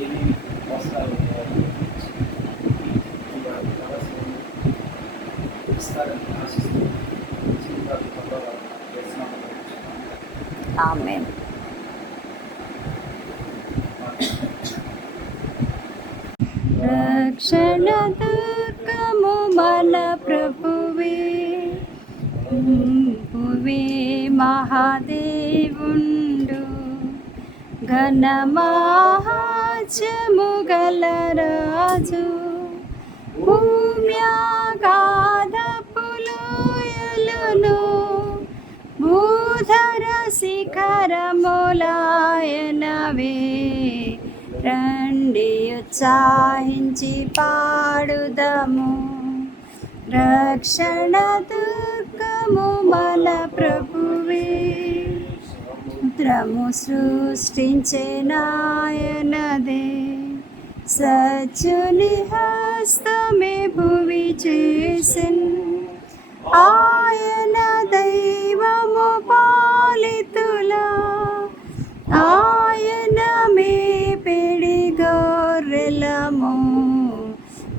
ఏమేమి అవసరాలు ఉన్నాయో ఇస్తారని ఆశిస్తూ జీవితాలు ఆమేన్. రక్షణ దుర్గము మన ప్రభువే, భువే మహాదేవుండు, ఘన మహాత్మ్యము గల రాజు, భూమ్యాగాధపు లోయలను భూధర శిఖరములాయనవే. రండి ఉత్సాహించి పాడుదము, రక్షణ దుర్గము మన ప్రభువే. సముద్రము సృష్టించే నాయనదే, సత్యుని హస్తమే భువి చేసెన్. ఆయన దైవము పాలితులా, ఆయన మేపిడి గొర్రెలము.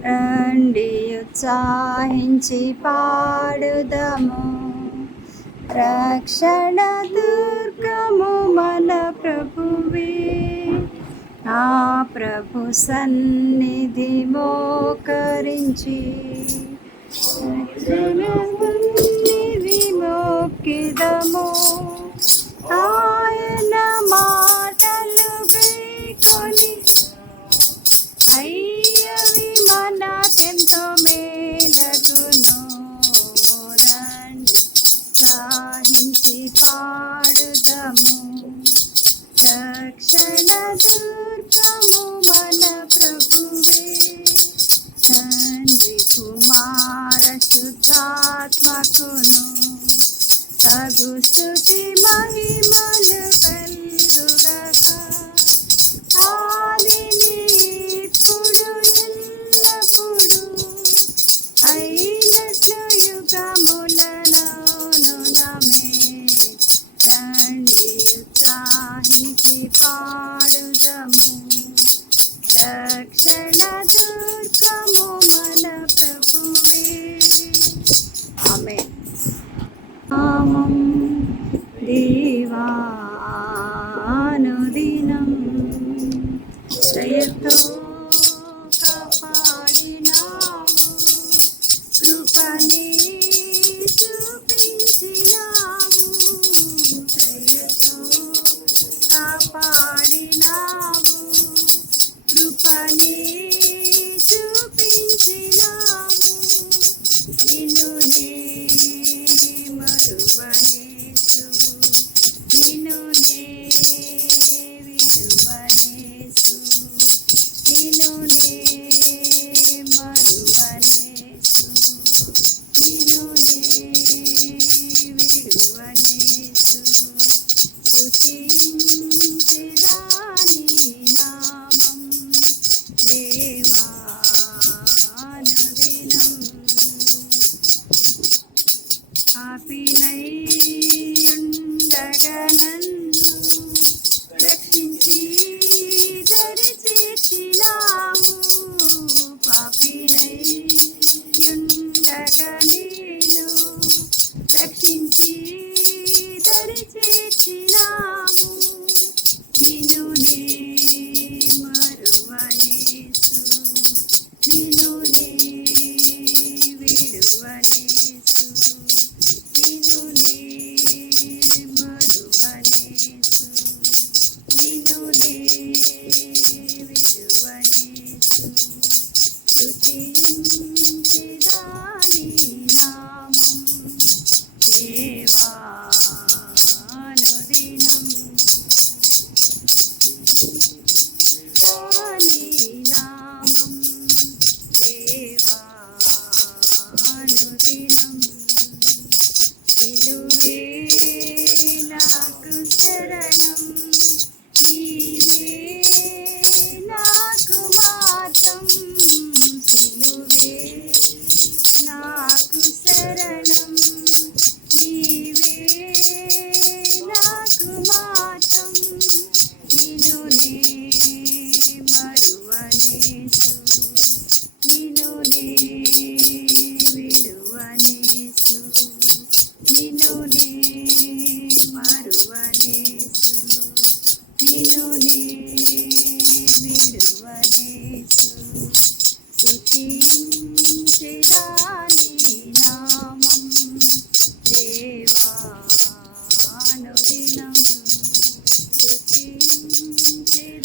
రండి ఉత్సాహించి పాడుదము, రక్షణ దుర్గము మన ప్రభువే. ఆ ప్రభు సన్నిధి మోకరించి, రక్షణ సన్నిధి మోకిదము. ఆయన మాటలు గైకొని అయ్యవి మనకెంతో మేలగును. రండి సాహించి పాడుదము, రక్షణ దుర్గము మన ప్రభువే. తండ్రి కుమార శుద్ధాత్మకును తగు స్తుతి మహిమలు కలుగుగా, ఆదిని ఇప్పుడు ఎల్లప్పుడు అయినట్లు యుగములలోను నమే. రండి ఉత్సాహించి పాడుదము, రక్షణ దుర్గము మన ప్రభువే. ఆమేన్. నామం దేవానుదినం దయతో కాపాడినావు, కృపనే చూపించినావు. దయతో కాపాడినావు, కృపనే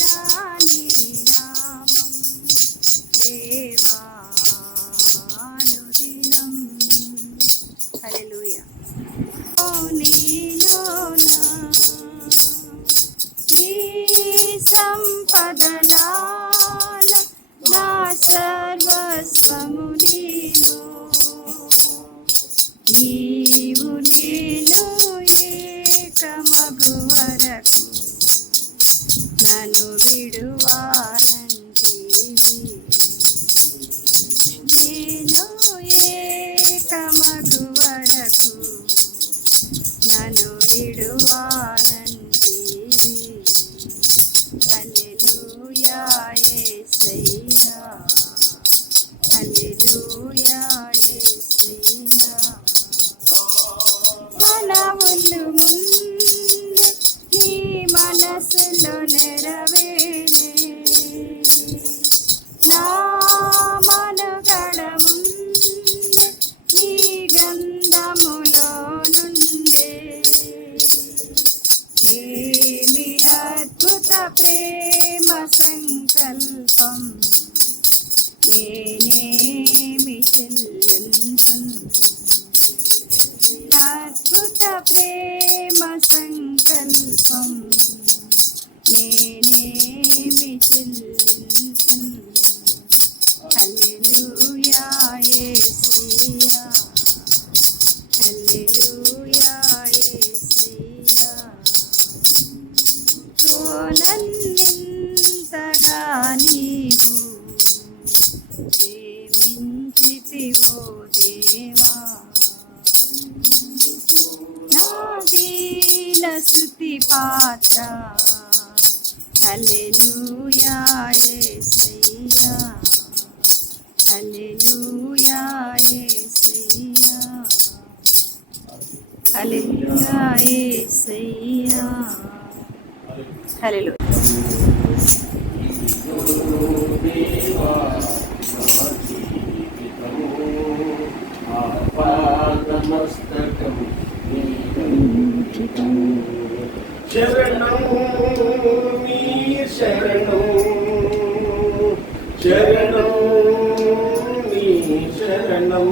నీ నామం దేవానుదినం. హల్లెలూయా. నీలోన నీ సంపదలాల నా సర్వస్వము నీలో. నీవు నేను ఏకమగు వరకు నన్ను విడువానంటివి. నేను ఏకమగు వరకు నన్ను విడువానంటివి. హల్లెలూయా యేసయ్యా, హల్లెలూయా యేసయ్యా. మనవులు ముందే నీ మనసులో నెరవేరే, నా మనుగడ ముందే నీ గంధములో నుండే. ఏమి అద్భుత ప్రేమ సంకల్పం, నేనేమి చెల్లింతును. అద్భుత ప్రేమ సంకల్పం, నేనేమి చెల్లింతును. హల్లెలూయా యేసయ్యా, హల్లెలూయా యేసయ్యా. నన్నింతగా నీవు ప్రేమించితివో దేవా, నా దీన స్తుతి పాత్ర. హల్లెలూయా యేసయ్యా, హల్లెలూయా యేసయ్యా, హల్లెలూయా యేసయ్యా. హల్లెలూయా. శరణం నీ శరణం, శరణం నీ శరణం,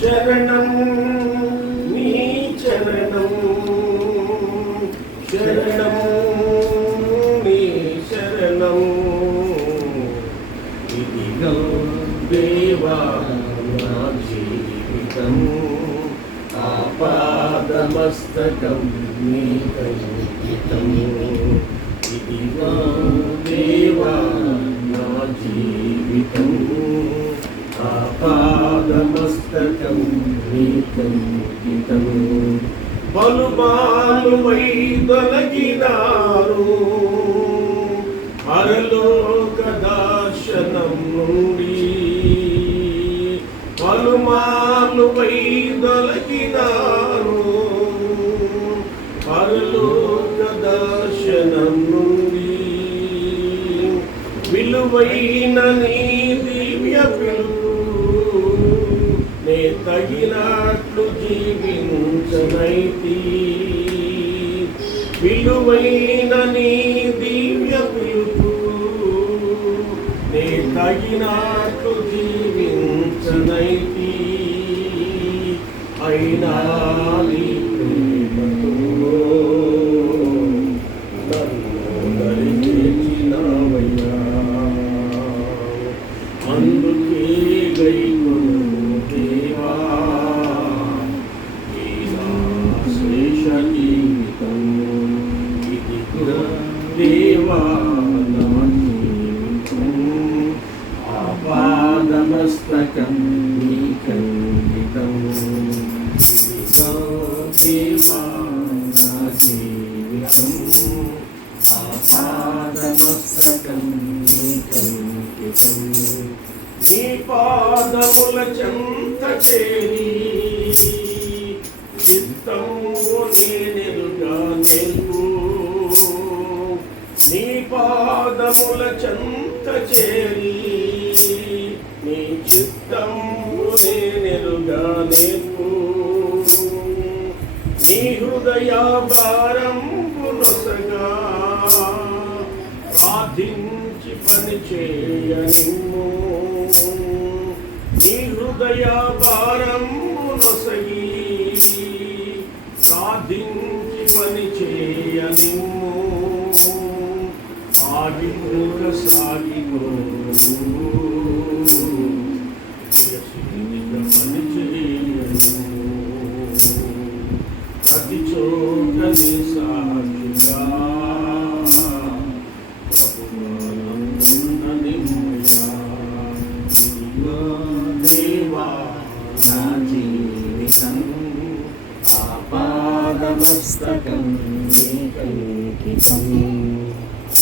శరణం నీ శరణం, శరణం నీ శరణం. ఇదిగో దేవా నా జీవితం, ఆపాదమస్తకం నీకంకితం. ఇదిగో దేవా నా జీవితం, ఆపాదమస్తకం నీకంకితం. పలుమాలు వైదొలగినారు పరలోక దర్శనం నుండి, పలుమార్లు వైదొలగినారు పరలోక దర్శనం నుండి. విలువైన నీ దివ్య పిలుపు నే తగినట్లు జీవించనైతి. విలువైన నీ దివ్య పిలుపు నే తగినట్లు జీవించనైతి. అయినా నీ ప్రేమతో నన్ను దరిచేసినావయ్యా, అందుకే గైకొను దేవా ఈ నా శేష జీవితం. ఇదిగో దేవా నా జీవితం, ఆపాదమస్తకం నీకంకితం. ఇదిగో దేవా నా జీవితం, ఆపాదమస్తకం నీకంకితం. నీ పాదముల చెంత చేరి చిత్తము నేనెరుగా నేను. నీ పాదముల చెంత చేరి నీ చిత్తము నేనెరుగా నేను. నీ హృదయ భారంబు నొసగా సాధించి పని చేయనిమ్ము నీ హృదయ భారము నొసగి సాధించి పని చేయనిమ్ము ఆగిపోక సాగిపో పని చేయనిమ్ము ప్రతి చోట నీ సాక్షిగా ఆపాదమస్తకం ఏకైకితం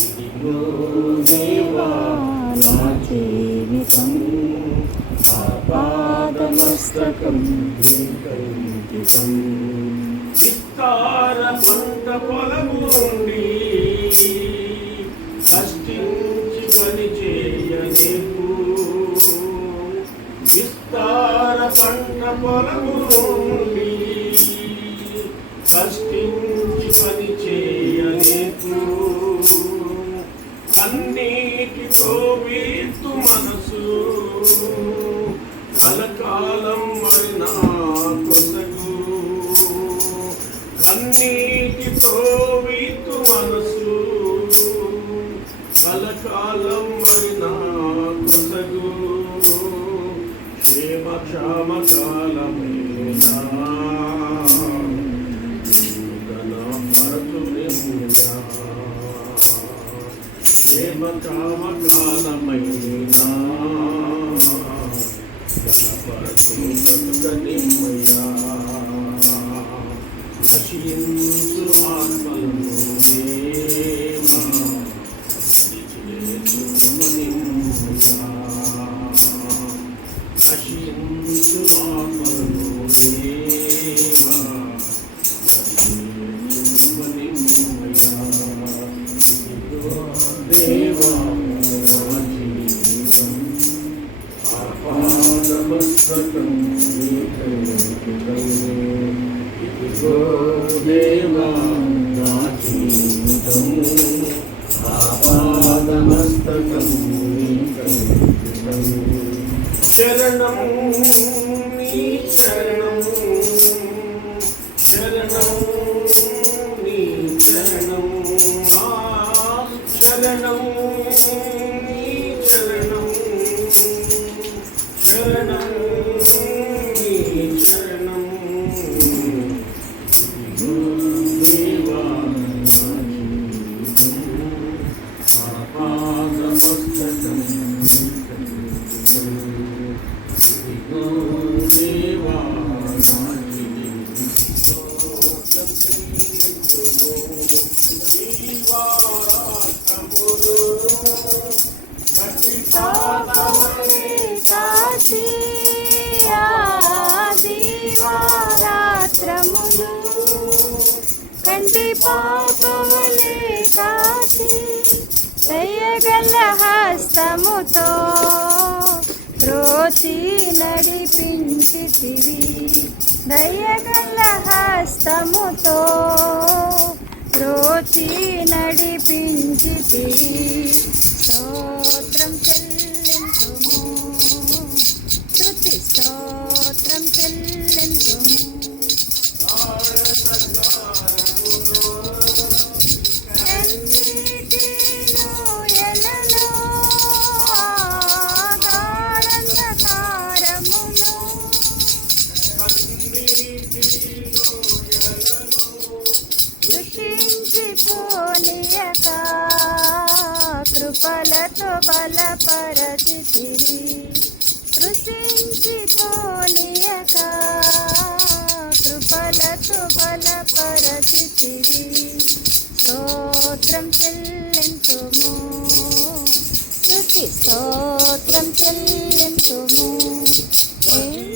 ఇదిగో దేవా నా జీవితం ఆపాదమస్తకం ఏకైకితం విస్తార పంట పొలము నుండి కష్టించి పని చేయలేకు విస్తార పంట పొలము నుండి కష్టించి పని చేయలేకు అన్నిటితో వీర్తు మనసు కలకాలం అయినా కొసగు కన్నీటితో వీర్తు మనసు కలకాలం అయినా కొసగు క్షేమ క్షామ కాలమైనా క్షేమ క్షామ కాలమైనా గణపరచు బతుకనిమ్మయ్యా నశించు ఆత్మలను దేవా నిమ్మయ్యా నశించు ఆత్మలను దేవా నిమ్మయ్యా దేవా నా జీవితం ఆపాదమస్తకం ఏకైకితం ఇదిగో దేవా నా జీవితం ఆపాదమస్తకం ఏకైకితం శరణం నీ శరణం శరణం నీ శరణం శరణం నీ శరణం శరణం నీ శరణం దేవా నా జీవితం ఆపాదమస్తకం ఇదిగో దేవా నా దీవారాత్రములు కంటి పాపములే కాచి దయగల హస్తముతో త్రోచి నడిపించితివి దయగల హస్తముతో త్రోచి నడిపించితివి స్తోత్రం చెల్లింతుము స్తుతి స్తోత్రం చెల్లింతుము కన్నీటిలో ఎలలో ఆగాఢంధకారములో దృష్టించిపోనియక కృపలతో బలపరచితివి కృషించిపోనియక కృపలతో బలపరచితివి స్తోత్రం చెల్లింతుము స్తుతి స్తోత్రం చెల్లింతుము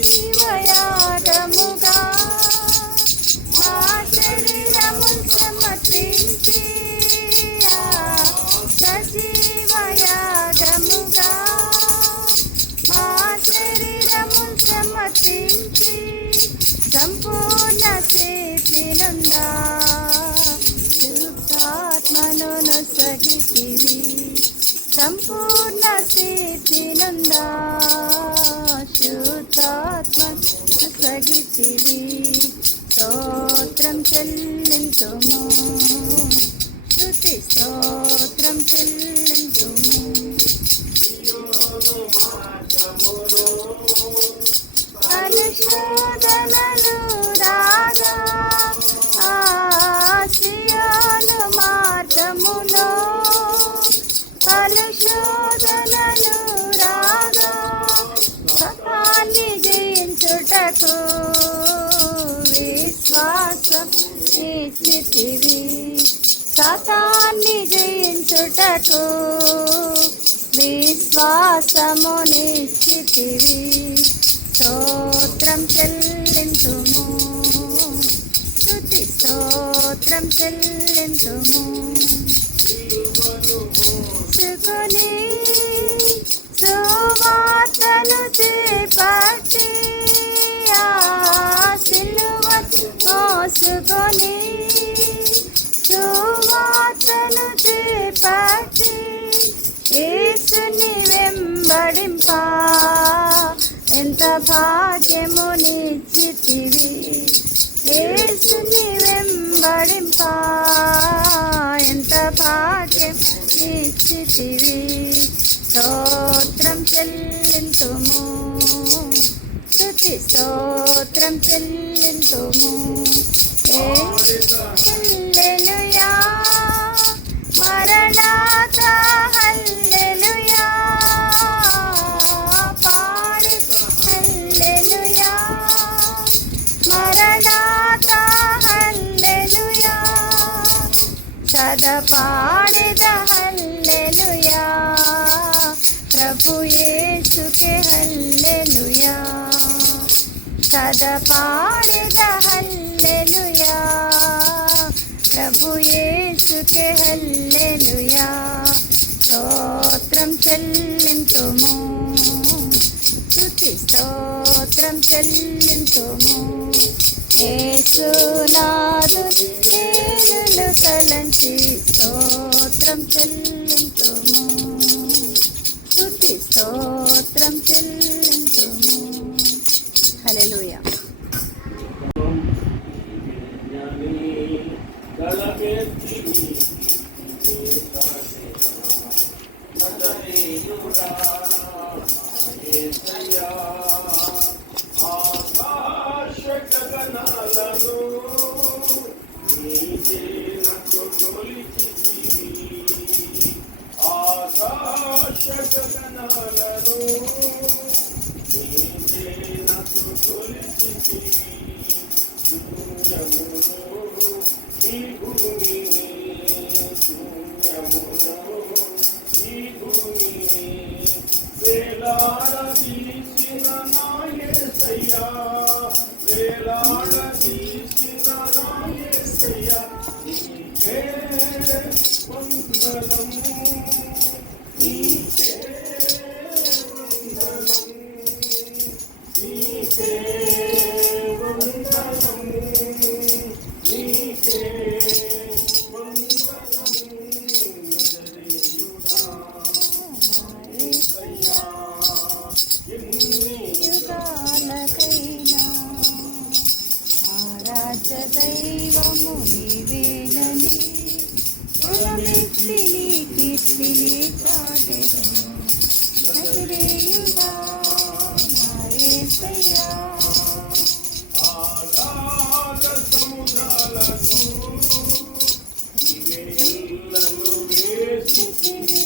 జీవయాగముగా మా శరీరము సమర్పించి సజీవయాగముగా మా శరీరము సమర్పించి సంపూర్ణ స్థితినుందా శుద్ధాత్మను సగితివి సంపూర్ణ స్థితి నందా శుద్ధాత్మ సగితివి స్తోత్రం చెల్లింతుము స్తుతి స్తోత్రం చెల్లింతుము అనుశోధనలు రాగా ఆసియాను మార్గములో అనుశోధనలు రాగా సతాన్ని జయించుటకు విశ్వాసం ఇచ్చితివి సతాన్ని జయించుటకు విశ్వాసము నిశ్చితివి స్తోత్రం చెల్లింతుము స్తుతి స్తోత్రం చెల్లింతుము సుకుని సువార్తను చేపట్టి సిలువను మోసుకొని సువార్తను చేపట్టి యేసుని వెంబడింప ఎంత భాగ్యమునిచ్చితివి యేసుని వెంబడింప ఎంత భాగ్యం ఇచ్చితివి స్తోత్రం చెల్లింతుము స్తుతి స్తోత్రం చెల్లింతుము హల్లెలూయా మరణాత హల్లెలూయా పాడి హల్లెలూయా మరణాత హల్లెలూయా సదా పాడిద హల్లెలూయా ప్రభు యేసుకే హల్లెలూయా సదా పాడిద హల్లెలూయా ప్రభు యేసుకే హల్లెలూయా స్తోత్రం చెల్లింతుము స్తుతి స్తోత్రం చెల్లింతుము యేసునాథుని పేరులు తలంచి స్తోత్రం చెల్లింతుము స్తుతి స్తోత్రం చెల్లింతుము హల్లెలూయా దైవము నీవేనని కులమెత్తి నీ కీర్తిని చాటెదను నజరేయుడా నా యేసయ్యా ఆగాధ సముద్రాలకు నీవే ఎల్లలు వేసితివి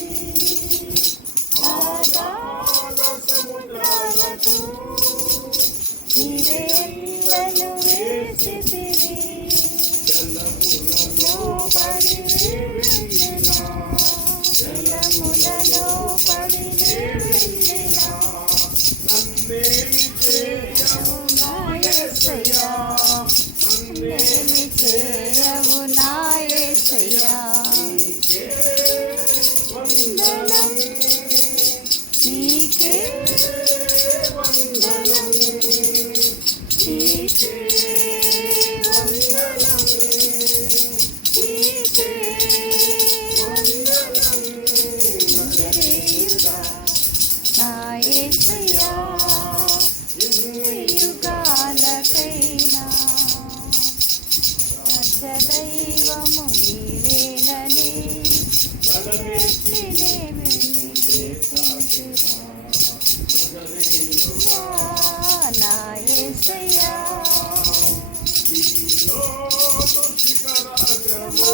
ఆగాధ సముద్రాలకు నీవే ఎల్లలు వేసితివి జలములలో పడి వెళ్ళినా జలములలో పడి వెళ్ళినా ఎత్తినే వెన్నికి చాటెదా. నా యేసయ్యా సియోను శిఖరాగ్రము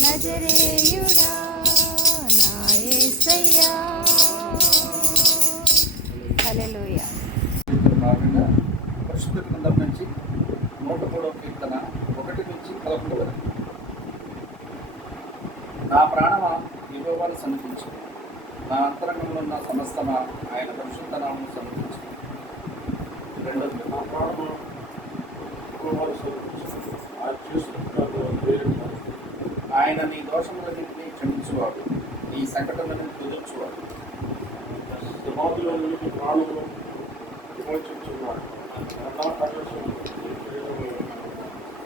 నజరేయుడా నా యేసయ్యా. హల్లెలూయా. భాగంగా పరిశుద్ధ గ్రంథం నుంచి 103వ కీర్తన 1-11 వరకు. నా ప్రాణమా యెహోవాను సన్నిధించు, నా అంతరంగంలో ఉన్న సమస్తమా ఆయన పరిశుద్ధ నామమును సన్నిధించు. రెండోది, నా ప్రాణమా యెహోవాను సన్నిధించు, ఆయన చేస్తున్న ఆయన నీ దోషములన్నింటినీ క్షమించువాడు, నీ సంకటములను కుదుర్చువాడు. సమాధిలో నిలిపి ప్రాణములు విమోచించున్నాడు.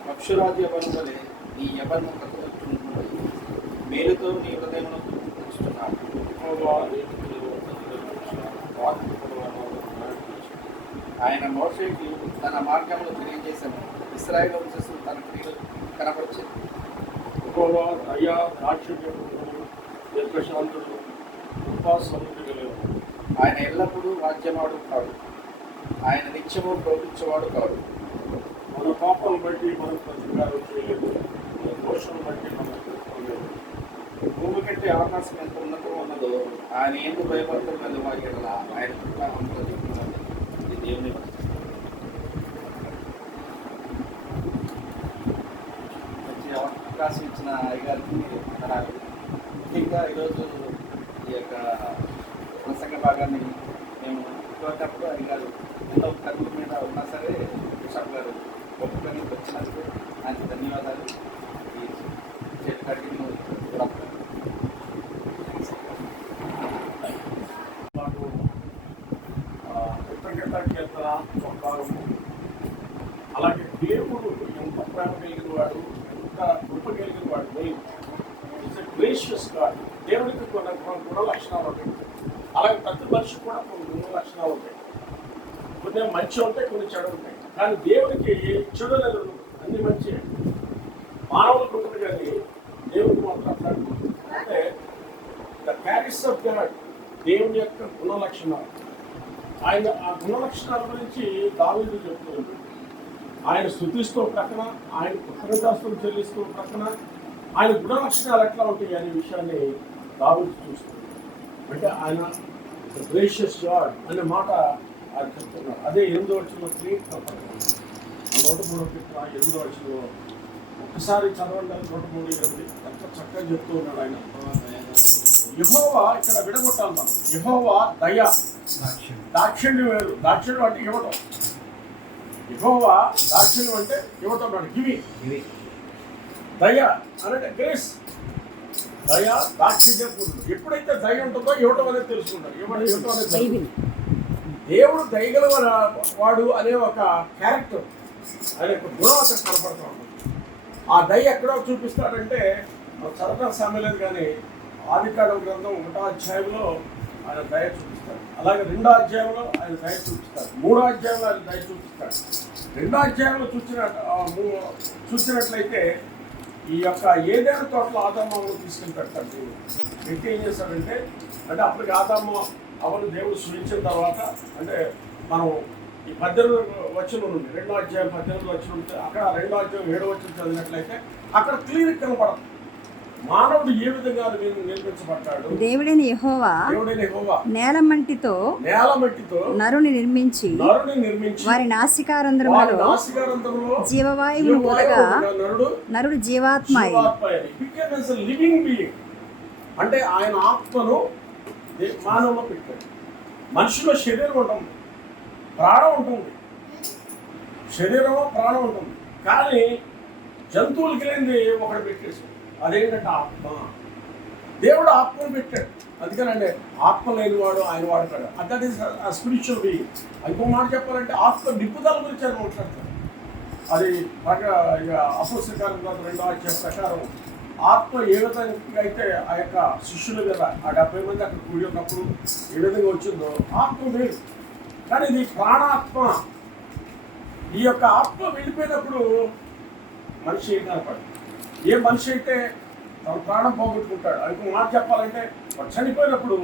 పక్షురాజు యవ్వను వలె నీ యవ్వను కట్టుకుంటున్నది, మేలుతో నీ హృదయమును తృప్తిపరుస్తున్నాడు. ఆయన మోషేకి తన మార్గములు తెలియజేశాను, ఇశ్రాయేలు వంశస్థులు తన క్రియలు కనపరిచింది. యెహోవా దయ దాక్షిణ్యము దీర్ఘశాంతుడు కృపా సమృద్ధి గలవాడు. ఆయన ఎల్లప్పుడూ వాద్యమాడు కాడు, ఆయన నిత్యము ప్రోపించేవాడు కాడు. మన పాపాలు బట్టి మనం ప్రతికారం చేయలేదు, మన దోషం బట్టి మనం తెలుసుకోలేదు. భూమి కంటే ఆకాశం ఎంత ఉన్నతం ఉన్నదో ఆయన ఎందుకు భయపడుతున్నది వారి ఎడల ఆయన కృప అమలు చెప్తున్నది. ఇది దేవుని వచనం. మంచి అవకాశం ఇచ్చిన అయ్యగారికి వందనాలు. ముఖ్యంగా ఈరోజు ఈ యొక్క ప్రసంగ భాగాన్ని మేము చూడేటప్పుడు అయ్యగారు ఎన్నో కర్మ మీద ఉన్నా సరే బిషప్ గారు ఒప్పుకొని వచ్చినందుకు ఆయనకు ధన్యవాదాలు. ఈ చేతి కడిగి మాకు కృతజ్ఞత కీర్తన ఒక భాగము. అలాగే దేవుడు ఎంత ప్రేమ కలిగిన వాడు, ఎంత కృప కలిగిన వాడు. Main it's a gracious God. దేవుడికి కొన్ని గుణ లక్షణాలు ఉంటాయి, అలాగే ప్రతి మనిషి కూడా కొన్ని గుణ లక్షణాలు ఉంటాయి. కొన్ని మంచి ఉంటాయి, కొన్ని చెడు ఉంటాయి. కానీ దేవుడికి చెడు లేదు, అన్ని మంచి. మానవులకు ఉంటుంది కానీ దేవుడికి మాత్రం అట్లాంటి అంటే ద క్యారెక్టర్స్ ఆఫ్ గాడ్, దేవుని యొక్క గుణ లక్షణాలు. ఆయన ఆ గుణ లక్షణాల గురించి దావీదు చెప్తున్నాడు. ఆయన స్తుతిస్తూ ప్రక్కన, ఆయన కృతజ్ఞతాస్తులు చెల్లిస్తూ ప్రక్కన ఆయన గుణ లక్షణాలు ఎట్లా ఉంటాయి అనే విషయాన్ని దావీదు చూస్తున్నాడు. అంటే ఆయన గ్రేషియస్ గాడ్ అనే మాట ఆయన చెప్తున్నారు. అదే 8వ వచనంలో క్లియర్ ఆ 103వ కీర్తన 8వ వచనంలో ఒక్కసారి చదవండి. 103:8 ఎంత చక్కగా చెప్తూ ఉన్నాడు ఆయన. యెహోవా ఇక్కడ విడగొట్టాలి మనం. యెహోవా దయ, దాక్షిణ్యం వేరు. దాక్షిణ్యం అంటే ఇవ్వటం. యెహోవా దాక్షిణ్యం అంటే ఇవ్వటం, గివి. దయ అంటే గ్రేస్. దయ దాక్షిణ్యం. ఎప్పుడైతే దయ ఉంటుందో ఇవ్వటం అనేది తెలుసుకుంటారు. ఇవ్వటం అనేది దేవుడు దయగల వాడు అనే ఒక క్యారెక్టర్, ఆయన యొక్క గుణం అక్కడ కనపడుతూ ఉంటుంది. ఆ దయ ఎక్కడో చూపిస్తాడంటే చదవడం సమయం లేదు కానీ ఆదికాండం గ్రంథం 1వ అధ్యాయంలో ఆయన దయ చూపిస్తాడు. అలాగే 2వ అధ్యాయంలో ఆయన దయ చూపిస్తాడు. 3వ అధ్యాయంలో ఆయన దయ చూపిస్తాడు. 2వ అధ్యాయంలో చూసినట్లయితే ఈ యొక్క ఏదైనా తోటలో ఆదాము తీసుకుని పెడతాడు దేవుడు. పెట్టి ఏం చేస్తాడంటే, అంటే అప్పటికి ఆదాము అవను దేవుడు సృష్టించిన తర్వాత, అంటే మనం ఈ 18వ వచనం నుండి 2వ అధ్యాయం 18వ వచనం నుండి అక్కడ 2వ అధ్యాయం 7వ వచనం చదివినట్లయితే అక్కడ క్లియర్ కనపడదు మానవుడు ఏ విధంగా నిర్మించబడ్డాడు. దేవుడైన యెహోవా నేల మట్టితో నరుని నిర్మించి వారి నాసికారంధ్రములలో జీవవాయువును ఊదగా నరుడు జీవాత్మ లివింగ్ బీయింగ్. అంటే ఆయన ఆత్మను మానవులో పెట్టాడు. మనిషిలో శరీరం ఉంటుంది, ప్రాణం ఉంటుంది, శరీరంలో ప్రాణం ఉంటుంది. కానీ జంతువులకి లేనిది ఒకటి పెట్టేసి, అదేంటంటే ఆత్మ. దేవుడు ఆత్మను పెట్టాడు. అందుకనంటే ఆత్మ లేనివాడు ఆయన వాడతాడు. That is spiritual being. ఇంకో మాట చెప్పాలంటే ఆత్మ నిపుదల గురించి ఆయన మాట్లాడతాడు. అది అపోస్తల కార్యములు 2వ అధ్యాయం ప్రకారం ఆత్మ ఏ విధంగా అయితే ఆ యొక్క శిష్యుల మీద ఆ 70 మంది అక్కడ కూడి ఉన్నప్పుడు ఏ విధంగా వచ్చిందో ఆత్మ లేదు. కానీ ఇది ప్రాణాత్మ. ఈ యొక్క ఆత్మ వెళ్ళిపోయినప్పుడు మనిషి ఏం కనపడదు. ఏ మనిషి అయితే తన ప్రాణం పోగొట్టుకుంటాడు. ఇంకో మాట చెప్పాలంటే వాడు చనిపోయినప్పుడు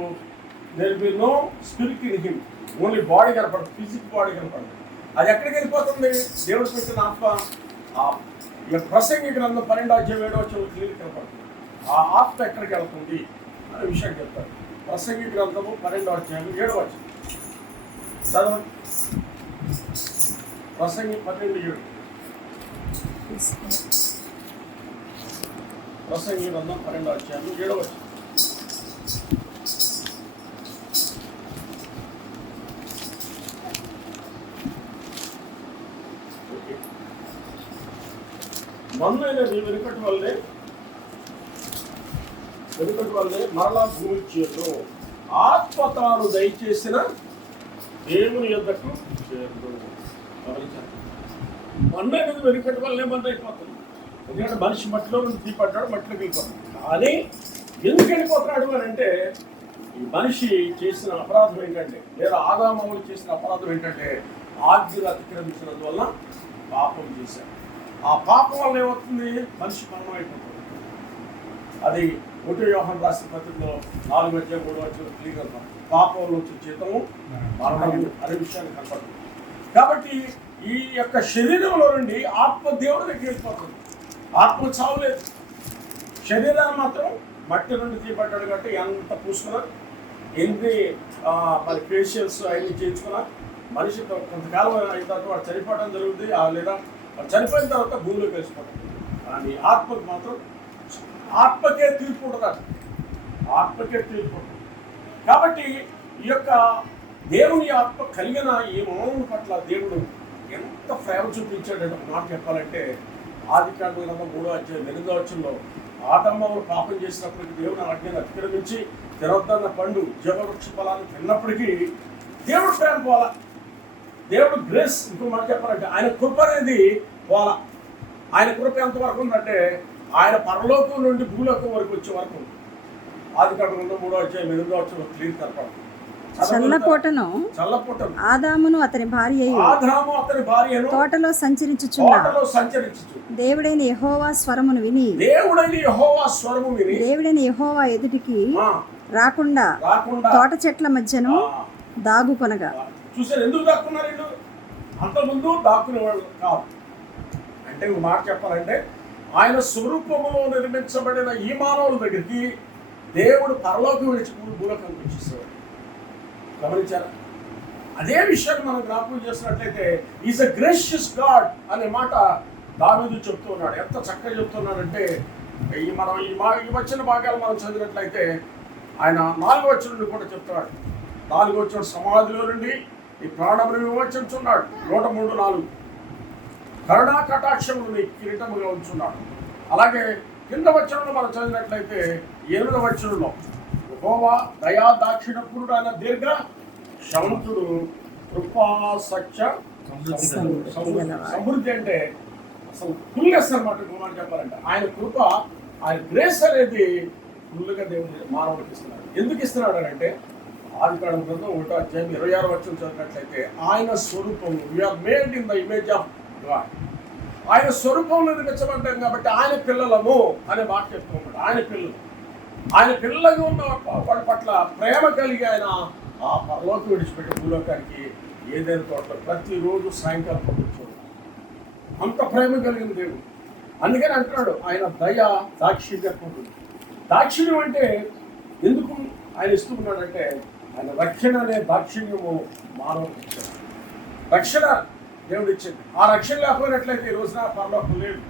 there will be no spirit in him, only body కనపడదు, ఫిజిక్ బాడీ కనపడదు. అది ఎక్కడికి వెళ్ళిపోతుంది? దేవుడు పెట్టిన ఆత్మ ఇక ప్రసంగి గ్రంథం 12వ అధ్యాయం 7వ వచనం క్లియర్ కనపడుతుంది. ఆ ఆత్మ ఎక్కడికి వెళ్తుంది అనే విషయం చెప్తాడు. ప్రసంగి గ్రంథము 12వ అధ్యాయం 7వ వచనం చదవండి. ప్రసంగి 12:7. ప్రసంగి గ్రంథం 12వ అధ్యాయం 7వ వచనం. మన్నైనది వెనుకటి వల్లే మరలా భూమి చేరు. ఆత్మ తాను దయచేసిన దేవుని యొద్దకు చేరు. మన్నైనది వెనుకటి వల్లే మన్న అయిపోతుంది. ఎందుకంటే మనిషి మట్టిలో నుంచి తీపడ్డాడు, మట్టిలోకి వెళ్ళిపోతాడు. కానీ ఎందుకు వెళ్ళిపోతున్నాడు అని అంటే, ఈ మనిషి చేసిన అపరాధం ఏంటంటే, లేదా ఆదామవులు చేసిన అపరాధం ఏంటంటే ఆజ్ఞలు అతిక్రమించినందువల్ల పాపం చేశాడు. ఆ పాపం వల్ల ఏమవుతుంది? మనిషి మరణం అయిపోతుంది. అది 1 యోహాను రాసిన పత్రికలో 4వ అధ్యాయం 3వ వచనం క్లియర్ కనపడుతుంది. పాపంలో వచ్చే జీతము మరణము అనే విషయాన్ని కనపడుతుంది. కాబట్టి ఈ యొక్క శరీరంలో నుండి ఆత్మ దేవుడి దగ్గరికి వెళ్ళిపోతుంది. ఆత్మ చావులేదు. శరీరాన్ని మాత్రం మట్టి నుండి తీయబడ్డాడు కాబట్టి ఎంత పూసుకున్నా, ఎన్ని మరి ఫేషియల్స్ అవన్నీ చేయించుకున్నా మనిషి కొంతకాలం అయిన తర్వాత వాడు చనిపోవడం జరుగుతుంది. లేదా చనిపోయిన తర్వాత భూమిలోకి వేసుకోవడం. కానీ ఆత్మకు మాత్రం ఆత్మకే తీర్పు ఉండదు. ఆత్మకే తీర్పు ఉంటుంది. కాబట్టి ఈ యొక్క దేవుని ఆత్మ కలిగిన ఈ మానవుని పట్ల దేవుడు ఎంత ప్రేమ చూపించాడంటే మాట చెప్పాలంటే, ఆదికాండం గ్రంథం 3వ అధ్యాయం 8వ వచనంలో ఆదాము పాపం చేసినప్పటికీ దేవుని ఆజ్ఞను అతిక్రమించి తినొద్దన్న పండు జీవవృక్ష ఫలాన్ని తిన్నప్పటికీ దేవుడు ప్రేమ పోలా. దేవుడు గ్రేస్, ఇంకో మాట చెప్పాలంటే ఆయన కృప అనేది పోలా. ఆయన కృప ఎంతవరకు ఉందంటే ఆయన పరలోకం నుండి భూలోకం వరకు వచ్చే వరకు. ఆదికాండం 3వ అధ్యాయం 8వ వచనం క్లియర్ కనపడుతుంది. చల్లపోటను ఆదామును అతని భార్యయు తోటలో సంచరించుచున్నారు. దేవుడైన యెహోవా స్వరమును విని దేవుడైన యెహోవా ఎదుటికి రాకుండా తోట చెట్ల మధ్యను దాగుకొనగా. చూసారు ఎందుకు దాక్కున్నారు వీళ్ళు? అంతకుముందు దాక్కునేవాళ్ళు కాదు. అంటే ఒక మాట చెప్పాలంటే ఆయన స్వరూపములో నిర్మించబడిన ఈ మానవుల దగ్గరికి దేవుడు పరలోకం విడిచి భూలోకం వచ్చేసేవాడు. గమనించారా? అదే విషయాన్ని మనం జ్ఞాపకం చేసినట్లయితే ఈజ్ అ గ్రేషియస్ గాడ్ అనే మాట దావీదు చెప్తూ ఉన్నాడు. ఎంత చక్కగా చెప్తున్నాడంటే, మనం ఈ వచ్చిన భాగాలు మనం చదివినట్లయితే ఆయన 4వ వచనం నుండి కూడా చెప్తున్నాడు. 4వ వచనం సమాధిలో నుండి ఈ ప్రాణమును విమోచించున్నాడు. 103:4 కరుణా కటాక్షములు నీ కిరీటముగా ఉంచున్నాడు. అలాగే కింద వచనంలో మనం చదివినట్లయితే 8వ వచనంలో యెహోవా దయా దాక్షిణ్యపూరుడు ఆయన దీర్ఘ శాంతుడు, కృపా సత్య సమృద్ధి. అంటే అసలు ఫుల్నెస్ అనమాట. మనం చెప్పాలంటే ఆయన కృప, ఆయన గ్రేస్ అనేది ఫుల్గా దేవుడు మానవుడికి ఇస్తున్నాడు. ఎందుకు ఇస్తున్నాడు అంటే ఆదికాండం గ్రంథం 1:26 చదివినట్లయితే ఆయన స్వరూపము, we are made in the image of God. ఆయన స్వరూపంలో నిర్మించబడ్డాం కాబట్టి ఆయన పిల్లలము అనే మాట చెప్తున్నాడు. ఆయన పిల్లలుగా ఉన్న వాళ్ళ పట్ల ప్రేమ కలిగి ఆయన ఆ పరలోకం విడిచిపెట్టి భూలోకానికి ఏదైనా తోటలో ప్రతిరోజు సాయంకాలం పంపించాడు. అంత ప్రేమ కలిగిన దేవుడు. అందుకని అంటున్నాడు ఆయన దయ దాక్షిణ్యం ఉంటుంది. దాక్షిణ్యం అంటే ఎందుకు ఆయన ఇస్తున్నాడంటే ఆయన రక్షణ అనే దాక్షిణ్యము మానవుడికి ఇచ్చాడు. రక్షణ దేవుడు ఇచ్చింది. ఆ రక్షణ లేకపోయినట్లయితే ఈ రోజున పరలోకం లేదు.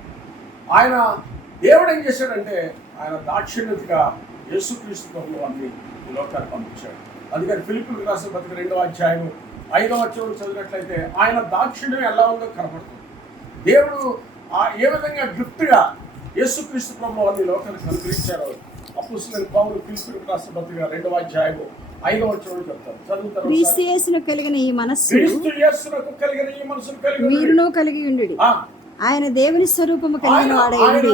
ఆయన దేవుడు ఏం చేశాడంటే ఆయన దాక్షిణ్యతగా యేసుక్రీస్తు ప్రభువు అన్ని ఈ లోకాన్ని పంపించాడు. అందుకని ఫిలిప్పీయులకు రాసిన పత్రిక 2:5 చదివినట్లయితే ఆయన దాక్షిణ్యం ఎలా ఉందో కనపడుతుంది. దేవుడు ఏ విధంగా గిఫ్ట్గా యేసుక్రీస్తు ప్రభువు అన్ని లోకాన్ని అనుగ్రహించారో అపోస్తలుడైన పౌలు ఫిలిప్పీయులకు రాసిన పత్రిక 2:5 చెప్తారు. చదువుతారు. క్రీస్తు యేసును కలిగిన ఈ మనస్సు మీరును కలిగి ఉండుడి. ఆయన దేవుని స్వరూపము కలిగిన వాడై ఉండి.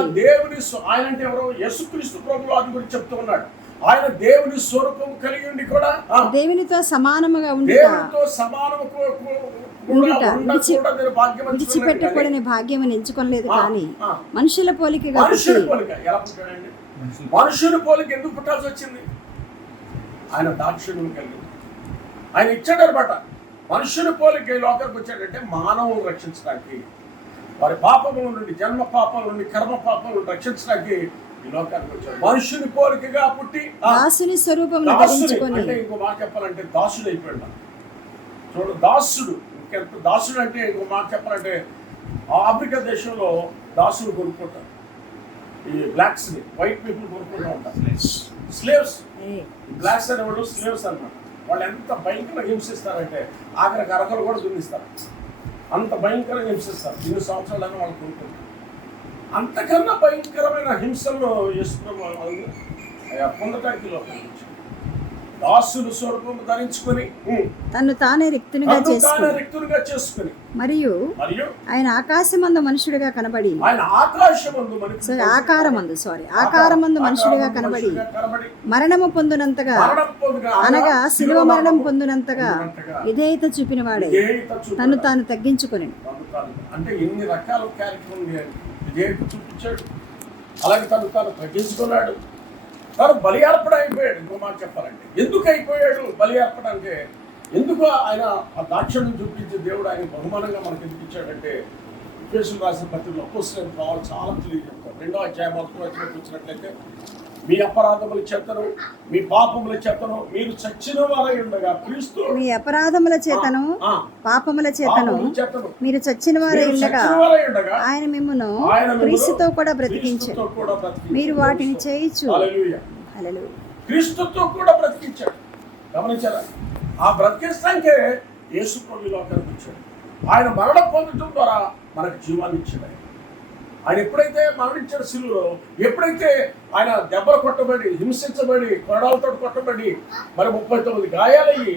ఆయన అంటే ఎవరో? యేసుక్రీస్తు ప్రభువు అని గురించి చెప్తూ ఉన్నాడు. ఆయన దేవుని స్వరూపం కలిగి ఉండి కూడా దేవునితో సమానముగా విడిచిపెట్టకూడని భాగ్యం ఎంచుకోలేదు కానీ మనుషుల పోలికగా మనుషుల పోలిక ఎందుకు పుట్టాల్సి వచ్చింది? ఆయన దాక్షిణ్యం కలిగి ఆయన ఇచ్చాడు అనమాట. మనుషుల పోలిక లోకానికి వచ్చాడంటే మానవులను రక్షించడానికి, వారి పాపముల నుండి, జన్మ పాపాల నుండి, కర్మ పాపాల నుండి రక్షించడానికి ఈ లోకానికి వచ్చాడు. మనుషుని పోలికగా పుట్టి దాసుని స్వరూపం అంటే ఇంకో మాట చెప్పాలంటే దాసుడు అయిపోయాడు. చూడు, దాసుడు ఇంకెంత దాసుడు అంటే ఇంకో మాట చెప్పాలంటే ఆఫ్రికా దేశంలో దాసులు కొనుక్కుంటారు. ఈ బ్లాక్స్ ని వైట్ పీపుల్ కొనుక్కుంటూ ఉంటారు. స్లేవ్స్, బ్లాక్స్ అనేవాళ్ళు స్లేవ్స్ అన్నమాట. వాళ్ళు ఎంత భయంకరంగా హింసిస్తారంటే ఆఖరికి అరకలు కూడా దున్నిస్తారు. అంత భయంకరంగా హింసిస్తారు. 2 సంవత్సరాలైనా వాళ్ళు కొనుక్కుంటారు. అంతకన్నా భయంకరమైన హింసల్లో పొందటానికి లోపలికి దాసులు స్వరూపం ధరించుకొని తను తానే రిక్తునిగా చేసుకుని మరియు ఆయన ఆకాశమందు మనుషుడిగా కనబడి ఆకారమందు మనుషుడిగా కనబడి మరణము పొందినంతగా అనగా శిలువ మరణం పొందినంతగా విధేయత చూపిన వాడే తను తాను తగ్గించుకొని. అంటే ఎన్ని రకాల క్యారెక్టర్ విధేయత చూపించాడు. అలాగే తను తాను తగ్గించుకున్నాడు. తను బలి అర్పణ అయిపోయాడు. ఇంకో మాట చెప్పాలంటే ఎందుకు అయిపోయాడు బలి అర్పణ అంటే, ఎందుకు ఆయన ఆ దాక్షిణ్యం చూపించే దేవుడు ఆయన బహుమానంగా మనకు ఎందుకు ఇచ్చాడంటే ఎఫెసీయులకు రాసిన పత్రికలో అపోస్తలుడైన పౌలు చాలా క్లియర్ చెప్తారు. 2:1 వచ్చినట్లయితే మీ అపరాధముల చేతను మీ పాపముల చేతను మీరు చచ్చిన వారై ఉండగా క్రీస్తు మీ అపరాధముల చేతను పాపముల చేతను మీరు చచ్చిన వారై ఉండగా ఆయన మిమ్మును క్రీస్తుతో కూడా బ్రతికించాడు. మీరు వాటిని చేయొచ్చు. హల్లెలూయా. క్రీస్తుతో కూడా బ్రతికించాడు. గమనించారా? ఆ బ్రతికించడానికే యేసు ప్రభువు లోకానికి వచ్చాడు. ఆయన మరణం పొందడం ద్వారా మనకు జీవాన్ని ఇచ్చాడు. ఆయన ఎప్పుడైతే మరణించాడు శిలువలో, ఎప్పుడైతే ఆయన దెబ్బలు కొట్టబడి, హింసించబడి, కొరడాలతో కొట్టబడి, మరి 39 గాయాలయ్యి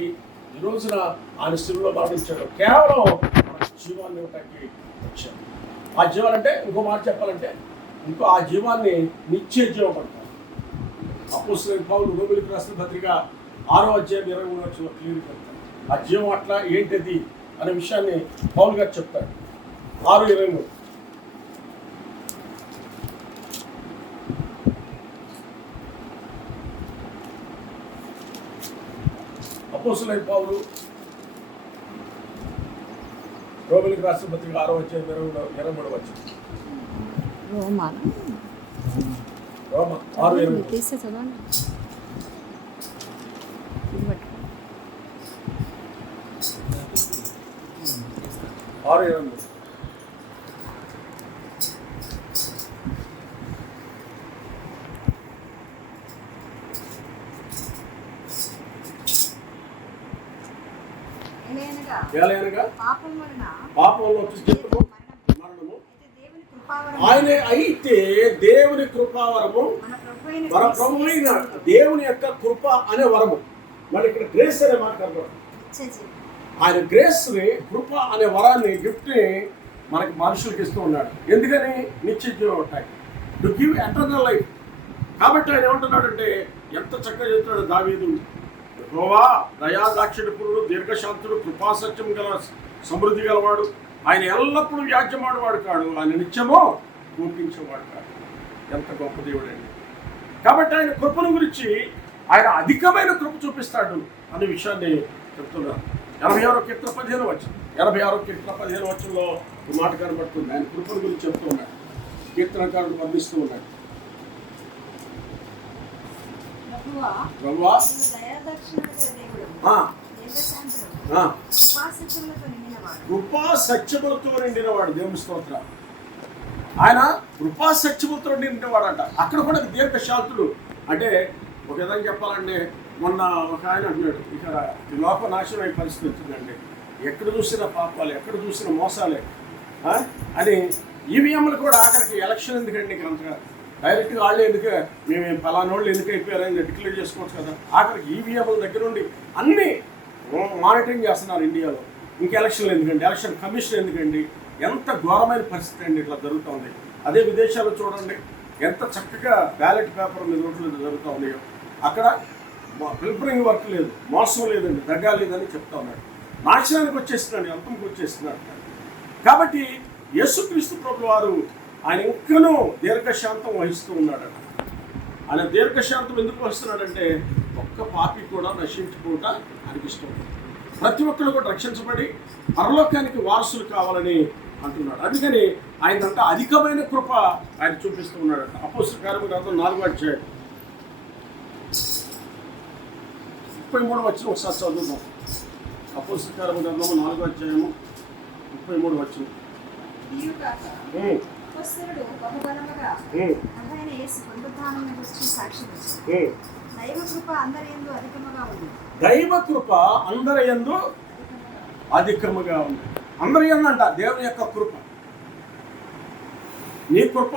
ఈ రోజున ఆయన శిలువలో మరణించాడు. కేవలం మనకు జీవాన్ని ఇవ్వటానికి వచ్చాడు. ఆ జీవాలంటే ఇంకో మాట చెప్పాలంటే ఆ జీవాన్ని నిత్య జీవం అంటారు. అపోస్తలుడైన పౌలు రోమీయులకు రాసిన పత్రిక 6:23 క్లియర్ చెప్తారు. ఆ జీవం అట్లా ఏంటిది అనే విషయాన్ని పౌలు గారు చెప్తారు. 6:23 అపోస్తలుడైన పౌలు రోమీయులకు రాసిన పత్రిక 6:23 రోమా 6:23 పాపంలో మరణము ఆయన అయితే దేవుని కృపావరము మన ప్రభువైన దేవుని యొక్క కృప అనే వరము. మళ్ళీ ఇక్కడ గ్రేస్ అనే మాట ఆయన గ్రేస్ ని, కృప అనే వరాన్ని, గిఫ్ట్ ని మనకి మనుషులకు ఇస్తూ ఉన్నాడు. ఎందుకని? నిత్య జీవం ఉంటాయి, టు గివ్ ఎటర్నల్ లైఫ్. కాబట్టి ఆయన ఏమంటున్నాడంటే ఎంత చక్కగా చెప్తున్నాడు దావీదు యెహోవా దయాదాక్షిణ్యపూర్ణుడు, దీర్ఘశాంతుడు, కృపాసత్యం గల సమృద్ధి గలవాడు. ఆయన ఎల్లప్పుడూ వ్యాజ్యమాడువాడు కాడు, ఆయన నిత్యమో కోపించేవాడు కాడు. ఎంత గొప్ప దేవుడు అండి. కాబట్టి ఆయన కృపను గురించి ఆయన అధికమైన కృప చూపిస్తాడు అనే విషయాన్ని చెప్తున్నాను. 86వ కీర్తన 15వ వచనం, 86వ కీర్తన 15వ వచనంలో ఈ మాట కనబడుతుంది. ఆయన కృపను గురించి చెప్తూ ఉన్నాడు, కీర్తనకారుడు వర్ణిస్తూ ఉన్నాడు. ప్రభువా కృపా సత్యములతో నిండినవాడు. దేవుని స్తోత్రం. ఆయన కృపా సత్యములతో నిండినవాడట. అక్కడ కూడా దీర్ఘశాంతుడు అంటే ఒక విధంగా చెప్పాలంటే, మొన్న ఒక ఆయన అంటున్నాడు, ఇక ఈ లోక నాశనం అయ్యే పరిస్థితి వచ్చిందండి, ఎక్కడ చూసినా పాపాలు, ఎక్కడ చూసినా మోసాలే అని. ఈవీఎంలు కూడా ఆఖరికి ఎలక్షన్ ఎందుకండి అంతగా డైరెక్ట్గా వాళ్ళే ఎందుకు, మేము పలానోళ్ళు ఎందుకు అయిపోయారని డిక్లేర్ చేసుకోవచ్చు కదా. ఆఖరికి ఈవీఎంల దగ్గర నుండి అన్నీ మానిటరింగ్ చేస్తున్నారు ఇండియాలో. ఇంక ఎలక్షన్లు ఎందుకండి, ఎలక్షన్ కమిషన్ ఎందుకండి. ఎంత ఘోరమైన పరిస్థితి అండి ఇట్లా జరుగుతుంది. అదే విదేశాల్లో చూడండి, ఎంత చక్కగా బ్యాలెట్ పేపర్ మీద ఓట్లు జరుగుతూ ఉన్నాయో. అక్కడ ఫిల్టరింగ్ వర్క్ లేదు, మోసం లేదండి, దగ్గర లేదని చెప్తా ఉన్నాడు. నాశనానికి వచ్చేస్తున్నాడు, అంతంకి వచ్చేస్తున్నాడు. కాబట్టి యేసుక్రీస్తు ప్రభు వారు ఆయన ఇంకనూ దీర్ఘశాంతం వహిస్తూ ఉన్నాడట. ఆయన దీర్ఘశాంతం ఎందుకు వస్తున్నాడంటే, ఒక్క పాపి కూడా నశించుకుంటా ఆయనకి ఇష్టం. ప్రతి ఒక్కరు కూడా రక్షించబడి పరలోకానికి వారసులు కావాలని అంటున్నాడు. అందుకని ఆయనంతా అధికమైన కృప ఆయన చూపిస్తూ ఉన్నాడట. అపోస్తల కార్యముల గ్రంథం 4వ అధ్యాయం 33వ వచనం ఒకసారి చదువుదాం. అపోస్తల కార్యముల గ్రంథం 4వ అధ్యాయము 33వ వచనం. దైవ కృప అందరి యందు అధికముగా ఉంది. అందరి యందు అంట దేవుని యొక్క కృప. నీ కృప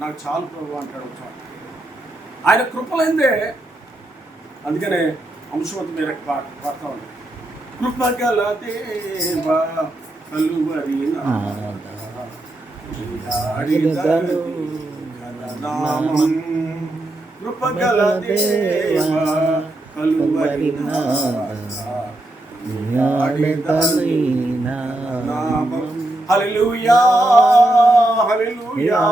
నాకు చాలు ప్రభు అంటాడు చాలు. ఆయన కృపలైందే. అందుకనే అంశవతి మీద పాడుతా ఉంది. కృప గల దేవా కలువరి నామం, కృప గల దేవా కలువరి నామం. హల్లెలూయా హల్లెలూయా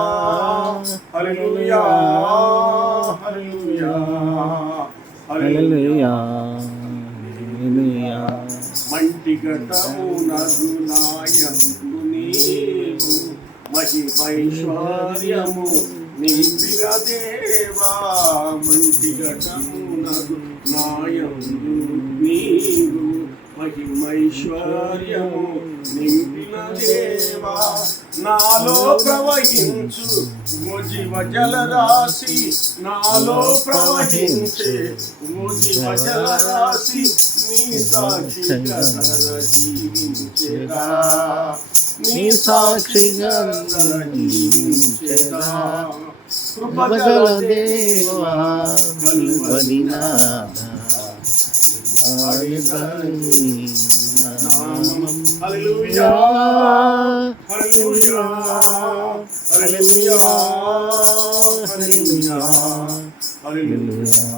హల్లెలూయా హల్లెలూయా హల్లెలూయా. మంటిగటమునగు నాయందు నీవు మహిమైశ్వర్యము నింపిన దేవా. మంటిగటమునగు నాయందు నీవు మహిమైశ్వర్యము నింపిన దేవా. నాలో ప్రవహించు ఓ జీవ జలరాశి, నాలో ప్రవహించే ఓ జీవ జలరాశి, నీ సాక్షిగా జీవించేదా, నీ సాక్షిగా జీవించేదా. కృపగల దేవా కలువరి నాథ, హల్లెలూయా హల్లెలూయా హల్లెలూయా హల్లెలూయా హల్లెలూయా.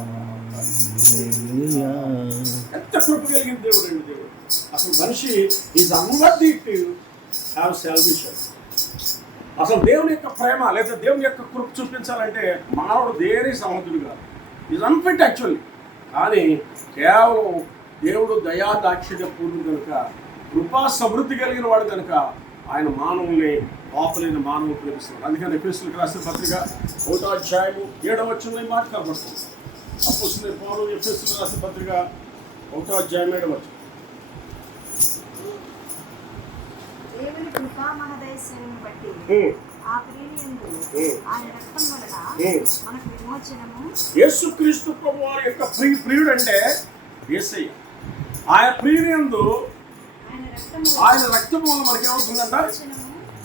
ఎంత కృప కలిగిన దేవుడు అండి దేవుడు. అసలు మనిషి is unworthy to have salvation. అసలు దేవుని యొక్క ప్రేమ లేదా దేవుని యొక్క కృప చూపించాలంటే మానవుడు దేని సమర్థుడు కాదు. Is unfit actually. కానీ కేవలం దేవుడు దయా దాక్షిణ్య పూర్ణుడు కనుక, కృపా సమృద్ధి కలిగిన వాడు కనుక ఆయన మానవుల్ని పాపలేని మానవులు ప్రేమిస్తున్నాడు. అందుకని ఎఫెసీయులకు రాసిన పత్రిక 1వ అధ్యాయము 7వ వచనంలో ఈ మాట కనబడుతుంది. అపోస్తలుడైన పౌలు ఎఫెసీయులకు రాసిన పత్రిక 1వ అధ్యాయం 7వ వచనం. దేవుని కృపా మహదైశ్వర్యమును బట్టి ఆ ప్రియయందు ఆయన రక్తం వలన మనకు విమోచనము. యేసుక్రీస్తు ప్రభువారి యొక్క ప్రియుడు అంటే యేసయ్య. ఆయన ప్రియునియందు ఆయన రక్తం వల్ల మనకి ఏమవుతుందంట?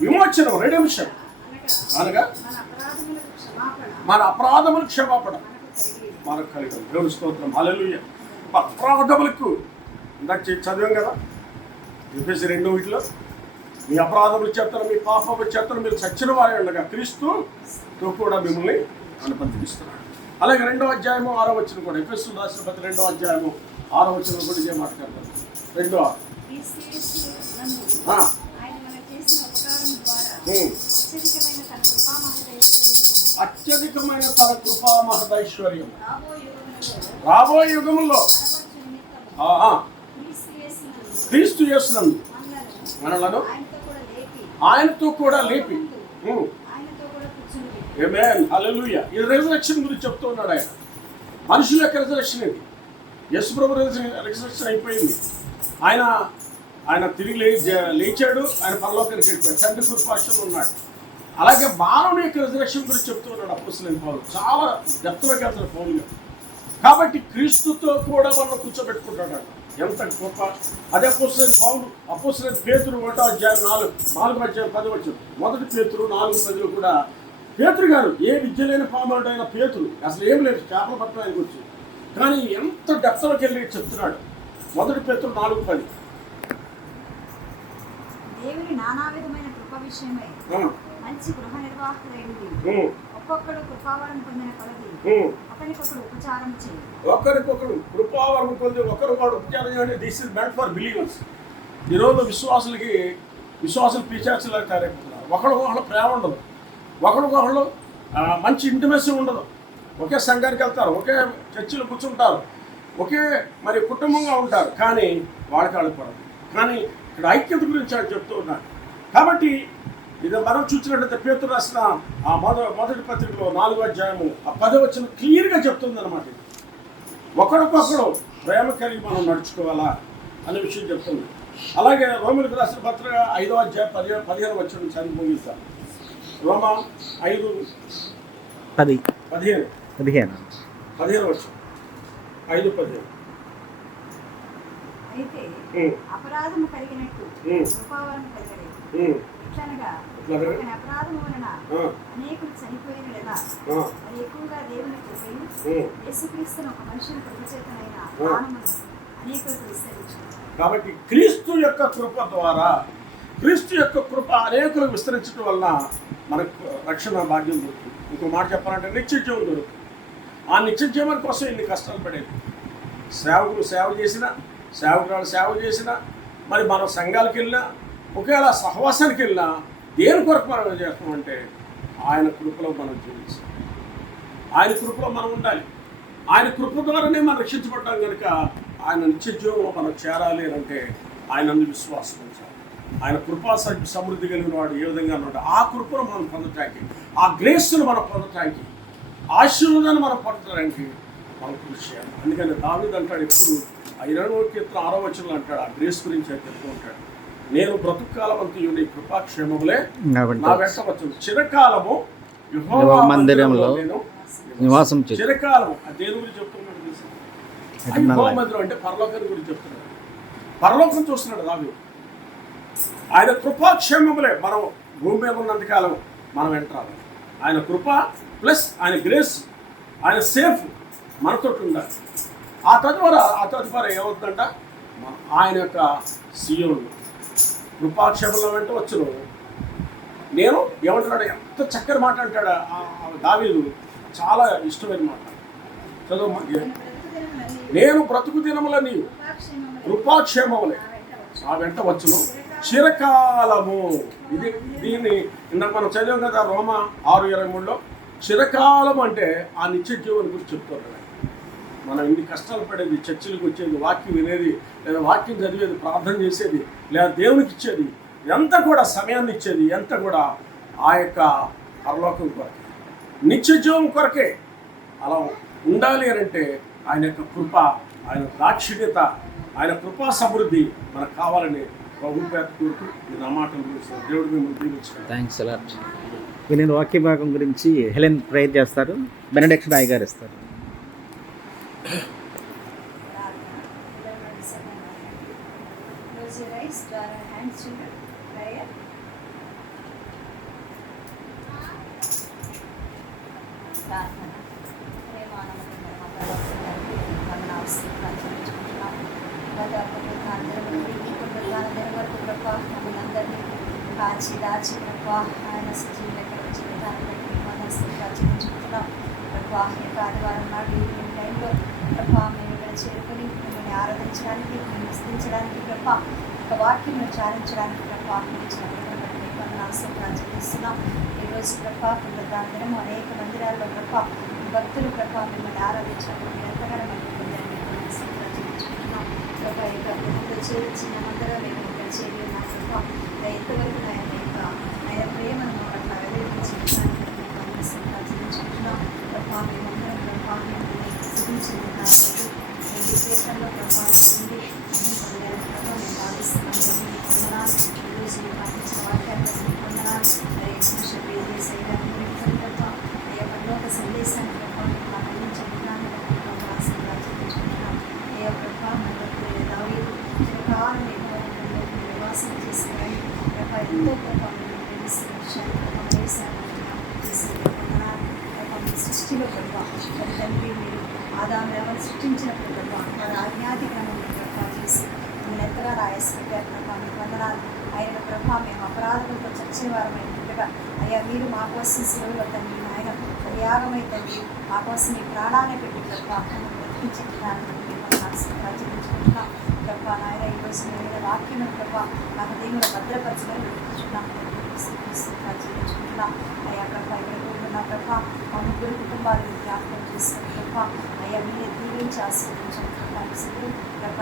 విమోచనం, రెడెంప్షన్. అనగా మన అపరాధములకు క్షమాపణ మనకు కలిగి. దేవుని స్తోత్రం, హల్లెలూయా. అపరాధములకు ఇందాక చదివాం కదా ఎఫెసీ 2:1, మీ అపరాధములు చేతను మీ పాపములు చేతను మీరు చచ్చిన వారే ఉండగా క్రీస్తుతో కూడా మిమ్మల్ని అనుబంధిస్తున్నాడు. అలాగే 2వ అధ్యాయము 6వ వచనం కూడా ఎఫెసీయులకు రాసిన పత్రిక 2వ అధ్యాయము 6వ వచనం కూడా ఇదే మాట్లాడతారు. 2:6. ఆ. అత్యధికమైన తన కృపా మహదైశ్వర్యం రాబోయే యుగంలో క్రీస్తు యేసునందు మనలను ఆయనతో కూడా లేపి. ఆమేన్, హల్లెలూయా. ఈ రిజరెక్షన్ గురించి చెప్తూ ఉన్నాడు ఆయన. మనుషుల యొక్క రిజరెక్షన్ ఇది. యేసు ప్రభు రిజరెక్షన్ అయిపోయింది. ఆయన తిరిగి లేచాడు. ఆయన పరలోకానికి వెళ్ళిపోయాడు. తండ్రి కృపాక్షంలో ఉన్నాడు. అలాగే మానవుని యొక్క రిజరెక్షన్ గురించి చెప్తూ ఉన్నాడు అపోస్తలుడైన పౌలు. చాలా డెప్త్లోకి వెళ్తాడు పౌలు గారు. కాబట్టి క్రీస్తుతో కూడా మనం కూర్చోబెట్టుకుంటాడు. ఎంత గొప్ప! అదే అపోస్తలుడైన పౌలు, అపోస్తలుడైన పేతురు 1వ అధ్యాయం 4వ అధ్యాయం 10వ వచనం. 1 పేతురు 4:10 కూడా పేతురు గారు ఏ విద్య లేని పామరుడైన పేతురు, అసలు ఏం లేదు, చేపలు పట్టడానికి వచ్చి, కానీ ఎంత డెప్త్లోకి వెళ్ళి చెప్తున్నాడు. 1 పేతురు 4:10. దేవుని నానా విధమైన కృప విషయమై మంచి గృహ నిర్వాహకులైనది ఒక్కొక్కడు కృపావరం పొందిన కొలది ఒకరికొకడు ఉపచారం చేయి. ఒకరికొకడు కృపావరం పొంది ఒకరికొకడు ఉపచారం చేయండి. This is meant for believers. ఈరోజు విశ్వాసులు పిశాచులా కార్యక్రమాలు. ఒకళ్ళ ప్రేమ ఉండదు, ఒకళ్ళు మంచి ఇంటిమెసీ ఉండదు. ఒకే సంఘానికి వెళ్తారు, ఒకే చర్చిలో కూర్చుంటారు, ఒకే మరి కుటుంబంగా ఉంటారు, కానీ వాళ్ళకాళ్ళు పడదు. కానీ ఇక్కడ ఐక్యత గురించి ఆయన చెప్తూ ఉన్నారు. కాబట్టి ఇది మనం చూసినట్లయితే పేతురు రాసిన ఆ మొదటి పత్రికలో 4వ అధ్యాయము 10వ వచనం క్లియర్గా చెప్తుంది అన్నమాట. ఒకరికొకరు ప్రేమ కలిగి మనం నడుచుకోవాలా అనే విషయం చెప్తుంది. అలాగే రోమిలకు రాసిన పత్రిక 5వ అధ్యాయం 15వ వచనం చదివి ముగిస్తాం. రోమా 5:15 వచనం. 5:15. అయితే అపరాధము కలిగినట్టు కృపావరం కలగలేదు. ఎట్లనగా ఒకని అపరాధము వలన అనేకులు చనిపోయిన లేదా మరి ఎక్కువగా దేవుని కృపయు యేసుక్రీస్తును ఒక మనిషిని కృపచేతనైన ప్రాణమును అనేకులకు విస్తరించును. కాబట్టి క్రీస్తు యొక్క కృప ద్వారా, క్రీస్తు యొక్క కృప అనేకులకు విస్తరించడం వలన మనకు రక్షణ భాగ్యం దొరుకుతుంది. ఇంకో మాట చెప్పాలంటే నిత్య జీవం దొరుకుతుంది. ఆ నిత్య జీవనం కోసం ఇన్ని కష్టాలు పడేది. సేవకులు సేవకురాలు సేవ చేసినా, మరి మనం సంఘాలకు వెళ్ళినా, ఒకవేళ సహవాసానికి వెళ్ళినా, దేని కొరకు మనం చేస్తామంటే ఆయన కృపలో మనం జీవించాలి. ఆయన కృపలో మనం ఉండాలి. ఆయన కృప ద్వారానే మనం రక్షించబడ్డాం కనుక ఆయన నిత్య జీవంలో మనం చేరాలి అంటే ఆయన విశ్వాసం ఉంచాలి. ఆయన కృపా సమృద్ధి కలిగిన వాడు ఏ విధంగా ఉన్నాడు, ఆ కృపను మనం పొందటానికి, ఆ గ్రేస్ను మనం పొందటానికి, ఆశీర్వాదాన్ని మనం పొందడానికి మనం కృషి చేయాలి. అందుకని దావీదు అంటాడు ఎప్పుడు 22వ కీర్తన 6వ వచనంలో అంటాడు, ఆ గ్రేస్ గురించి ఆయన చెప్తూ ఉంటాడు. నేను బ్రతుకాలం అంతయు నీ కృపాక్షేమములే నా వెంట వచ్చును. చిరకాలము యెహోవా మందిరంలో నేను నివాసం చేస్తాను. చిరకాలము ఆ దేని గురించి చెప్తున్నాడు తెలుసా? యెహోవా మందిరం అంటే పరలోకం గురించి చెప్తున్నాడు. పరలోకం చూస్తున్నాడు దావీదు. ఆయన కృపాక్షేమములే మనం భూమి మీద ఉన్నంతకాలం మనం ఎంటరాలి. ఆయన కృప ప్లస్ ఆయన గ్రేస్, ఆయన సేఫ్ మనతో ఉండాలి. ఆ తదుపరి ఏమవుతుందంట, ఆయన యొక్క సీయోను కృపాక్షేమంలో వెంట వచ్చును. నేను ఏమంటున్నాడు, ఎంత చక్కని మాట అంటాడు దావీదు, చాలా ఇష్టమైన మాట. చదువు. నేను బ్రతుకు దినముల నీవు కృపాక్షేమములే ఆ వెంట వచ్చును చిరకాలము. దీన్ని ఇందాక మనం చదివాం కదా రోమా 6:23లో. చిరకాలం అంటే ఆ నిత్య జీవనం గురించి చెప్తున్నాడు. మనం ఇన్ని కష్టాలు పడేది, చర్చిలకు వచ్చేది, వాక్యం వినేది, లేదా వాక్యం చదివేది, ప్రార్థన చేసేది, లేదా దేవునికి ఇచ్చేది, ఎంత కూడా సమయాన్ని ఇచ్చేది, ఎంత కూడా ఆ యొక్క పరలోకం కొరకే, నిత్య జీవం కొరకే. అలా ఉండాలి అని అంటే ఆయన యొక్క కృప, ఆయన దాక్షిణ్యత, ఆయన కృపా సమృద్ధి మనకు కావాలని ప్రభు పేరు కోరుతూ నా మాటలు దేవుడు మిమ్మల్ని దీవించాడు. Thanks a lot. నేను వాక్య భాగం గురించి హెలెన్ ప్రేయర్ చేస్తారు, బెనడిక్షన్ రాయ్ గారు ఇస్తారు. కాచి దాచి ప్రభా ఆయన సజీవులు ఎక్కడ వచ్చి విధానం బట్టి మన స్థితిగా చూపించుకుంటున్నాం ప్రభా. ఈ యొక్క ఆదివారం నాడు ఈవినింగ్ టైంలో ప్రభా మేము చేరుకొని మిమ్మల్ని ఆరాధించడానికి మిమ్మల్ని విస్తరించడానికి గొప్ప ఒక వాక్యం చాలించడానికి గొప్ప ఆశీర్వాదిస్తున్నాం. ఈరోజు గొప్ప పునరుద్ధానం అనేక మందిరాల్లో గొప్ప భక్తులు గొప్ప మిమ్మల్ని ఆరాధించడానికి మీరు ఎంతగానో మనకు పొందారని ఆశీర్వాదించుకుంటున్నాం. గొప్ప యొక్క ప్రభుత్వ చేరి చిన్న మందిరం మేము ఇక్కడ చేరి ఉన్నాం. గొప్ప ఎంతవరకు ఆయన ప్రేమను పట్ల వెలువరించడానికి ఆశీర్వాదించుకుంటున్నాం. గొప్ప మేమందరం గొప్ప మిమ్మల్ని సిద్ధించుకుంటున్నాం. మీ విశేషంలో గొప్ప ఉంది మేము భావిస్తున్నాం. వందనాలు. ఈరోజు మీరు పంపించిన వాక్యాన్ని వందనాలు. పరలోక సందేశాన్ని మాకు అందించుకుంటున్నాను. ఆశీర్వాదించుకుంటున్నాం. ఏ ప్రభా దావీదు చిరకాలం నివాసం చేసేవాడి ప్రభా ఎంతో ప్రభావం సృష్టిలో ప్రభావ తండ్రి మీరు ఆదాము ఎవరు సృష్టించినప్పుడు ప్రభావ వారి ఆజ్ఞాధిక్రమం ప్రభావ చేసి మిమ్మల్ని ఎంతగా రాయస్పట్టారు ప్రభావ మీకు వందనాలు. ఆయన ప్రభావ మేము అపరాధులతో చచ్చేవారమై ఉండగా అయ్యా మీరు మా కోసం శిలువలో తండ్రి ఆయన త్యాగమై తండ్రి మా కోసం మీ ప్రాణాన్ని పెట్టి ప్రభావ బ్రతికించుకుంటున్నాను. ఆశీర్వాదించుకుంటున్నాం ప్రభావ. నాయన ఈరోజు మీ మీద వాక్యం ప్రభావ నా హృదయంలో భద్రపరచుకొని జీవించుకుంటున్నాం. అయ్యా ప్రభావ ఇక్కడ ఉన్న ప్రభావ మా ముగ్గురు కుటుంబాలను జ్ఞాపకం చేసుకుని ప్రభావ అయ్యా మీరే దీవించి ఆశీర్వదించండి ప్రభావ.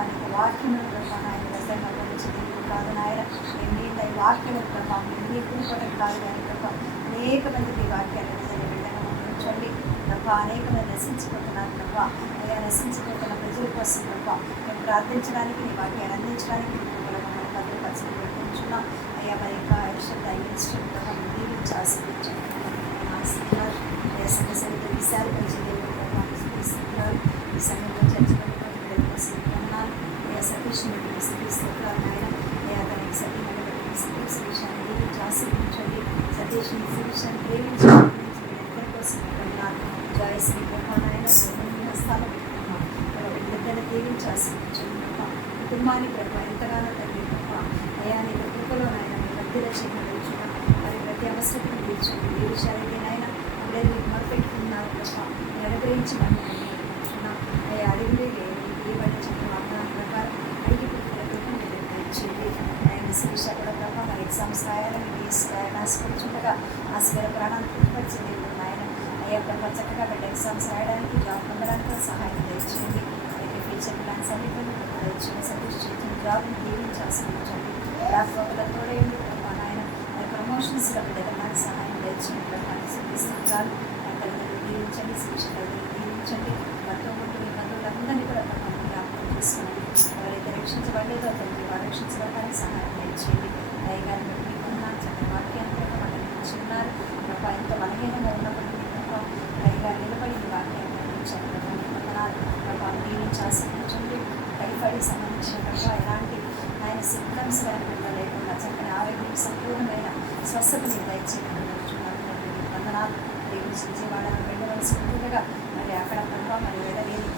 నీకు వాక్యం ప్రభావ నాయన దగ్గర గమనించలేదు కాదు నాయన మీ వాక్యం ప్రభావం మీ కూడుకోవడం కాదు కానీ ప్రభావ అనేక మందికి వాక్యాలు వెళ్ళగా ఉంచండి ప్రభావ. అనేక మంది నశించిపోతున్నారు ప్రభావ. అయ్యా నశించిపోతున్న ప్రజల కోసం ప్రభావ మేము ప్రార్థించడానికి నీ వాక్యాన్ని అందించడానికి మమ్మల్ని భద్రపరచని పెట్టుకుంటున్నాం. అయ్యా మరి ఇంకా ఇన్స్టెంట్ ప్రభావం దీవించి ఆశీర్వించండి. ఆశీర్వాదం అయ్యా సమస్యలతో విశాల పరిచయం ప్రభావం ఈ సమయంలో చర్చబడి కోసం వందనాలు. అయ్యా సతీష్ స్తోత్రాలు నాయన. అయ్యా దానికి సతీమణి బట్టి సతీష్ విషయాన్ని దీవించి ఆశీర్వించండి. సతీష్ విషయాన్ని ప్రేమించండి. ఎందరి కోసం వందనాలు. జాయశ్రీ ప్రభావ నాయన హస్తాలు పెట్టుకున్నాం. బిడ్డను దీవించి ఆశీర్వించండి ప్రభావ. కుటుంబాన్ని ప్రభావ ఎంతగానో తండ్రి ప్రభావ అయ్యా నీ కృపలో నాయన మీ మధ్యలో చేయగలుగుతున్నాం. మరి ప్రతి అవసరతను తీర్చండి. ఏ విషయాలైతే నాయన అందరూ మీకు మొదలుపెట్టుకున్నారు ప్రభావ మీరు అనుగ్రహించి మనం అయ్యా అడిగి ఏ బట్టి చెప్పిన వాగ్దానం ప్రకారం అడిగి ఇచ్చింది. ఆయన శిరీష కూడా ప్రభావ మరి ఎగ్జామ్స్ రాయాలని ఆశపడుచుండగా ఆశగారి ప్రాణాన్ని పుట్టుపరిచింది ఆయన. అయ్యా ప్రభావ చక్కగా బిడ్డ ఎగ్జామ్స్ రాయడానికి జాబ్ పొందడానికి సహాయం తెచ్చింది. అలాగే ఫ్యూచర్ ప్లాన్స్ అన్నింటినీ ఇచ్చింది. సతీష్ చేసిన జాబ్ని దీవించి ఆశీర్వించండి. రాకపోకల తోడేయండి ప్రభావ నాయన. మరి ప్రమోషన్స్లో బిడ్డగా నాకు సహాయం తెచ్చింది ప్రభావ. సిద్ధిస్తుంటారు తల్లిదండ్రులు దీవించండి. శిరీష తల్లిదండ్రులు దీవించండి. బంధువులు బంధువులందరినీ కూడా ప్రభావం జ్ఞాపకం చేసుకోండి. ఎవరైతే రక్షించబడలేదో తండ్రి వారు రక్షించబడడానికి సహాయం చేయండి. అయ్యగారిని బట్టి మీకు ఉన్నాను చక్కని వాక్యాన్ని ప్రభావ అందించి ఉన్నారు ప్రభావ. ఎంతో బలహీనంగా ఉన్నప్పటికీ ప్రభావ అయ్యగారు నిలబడి ఈ వాక్యాన్ని అందించారు ప్రభావ. మీకు వందనాలు ప్రభావ. దీవించి ఆశీర్వించండి. టైఫాయిడ్కి సంబంధించిన ప్రభావ ఎలాంటి ఆయన సింప్టమ్స్ లేకుండా లేకుండా చక్కని ఆరోగ్యం సంపూర్ణమైన స్వస్థత మీరు దయచేయడం వందనాలు. విజయవాడలో వెళ్ళవలసి ఉంటుండగా మరి అక్కడ ప్రభావ మరి వెళ్ళలేని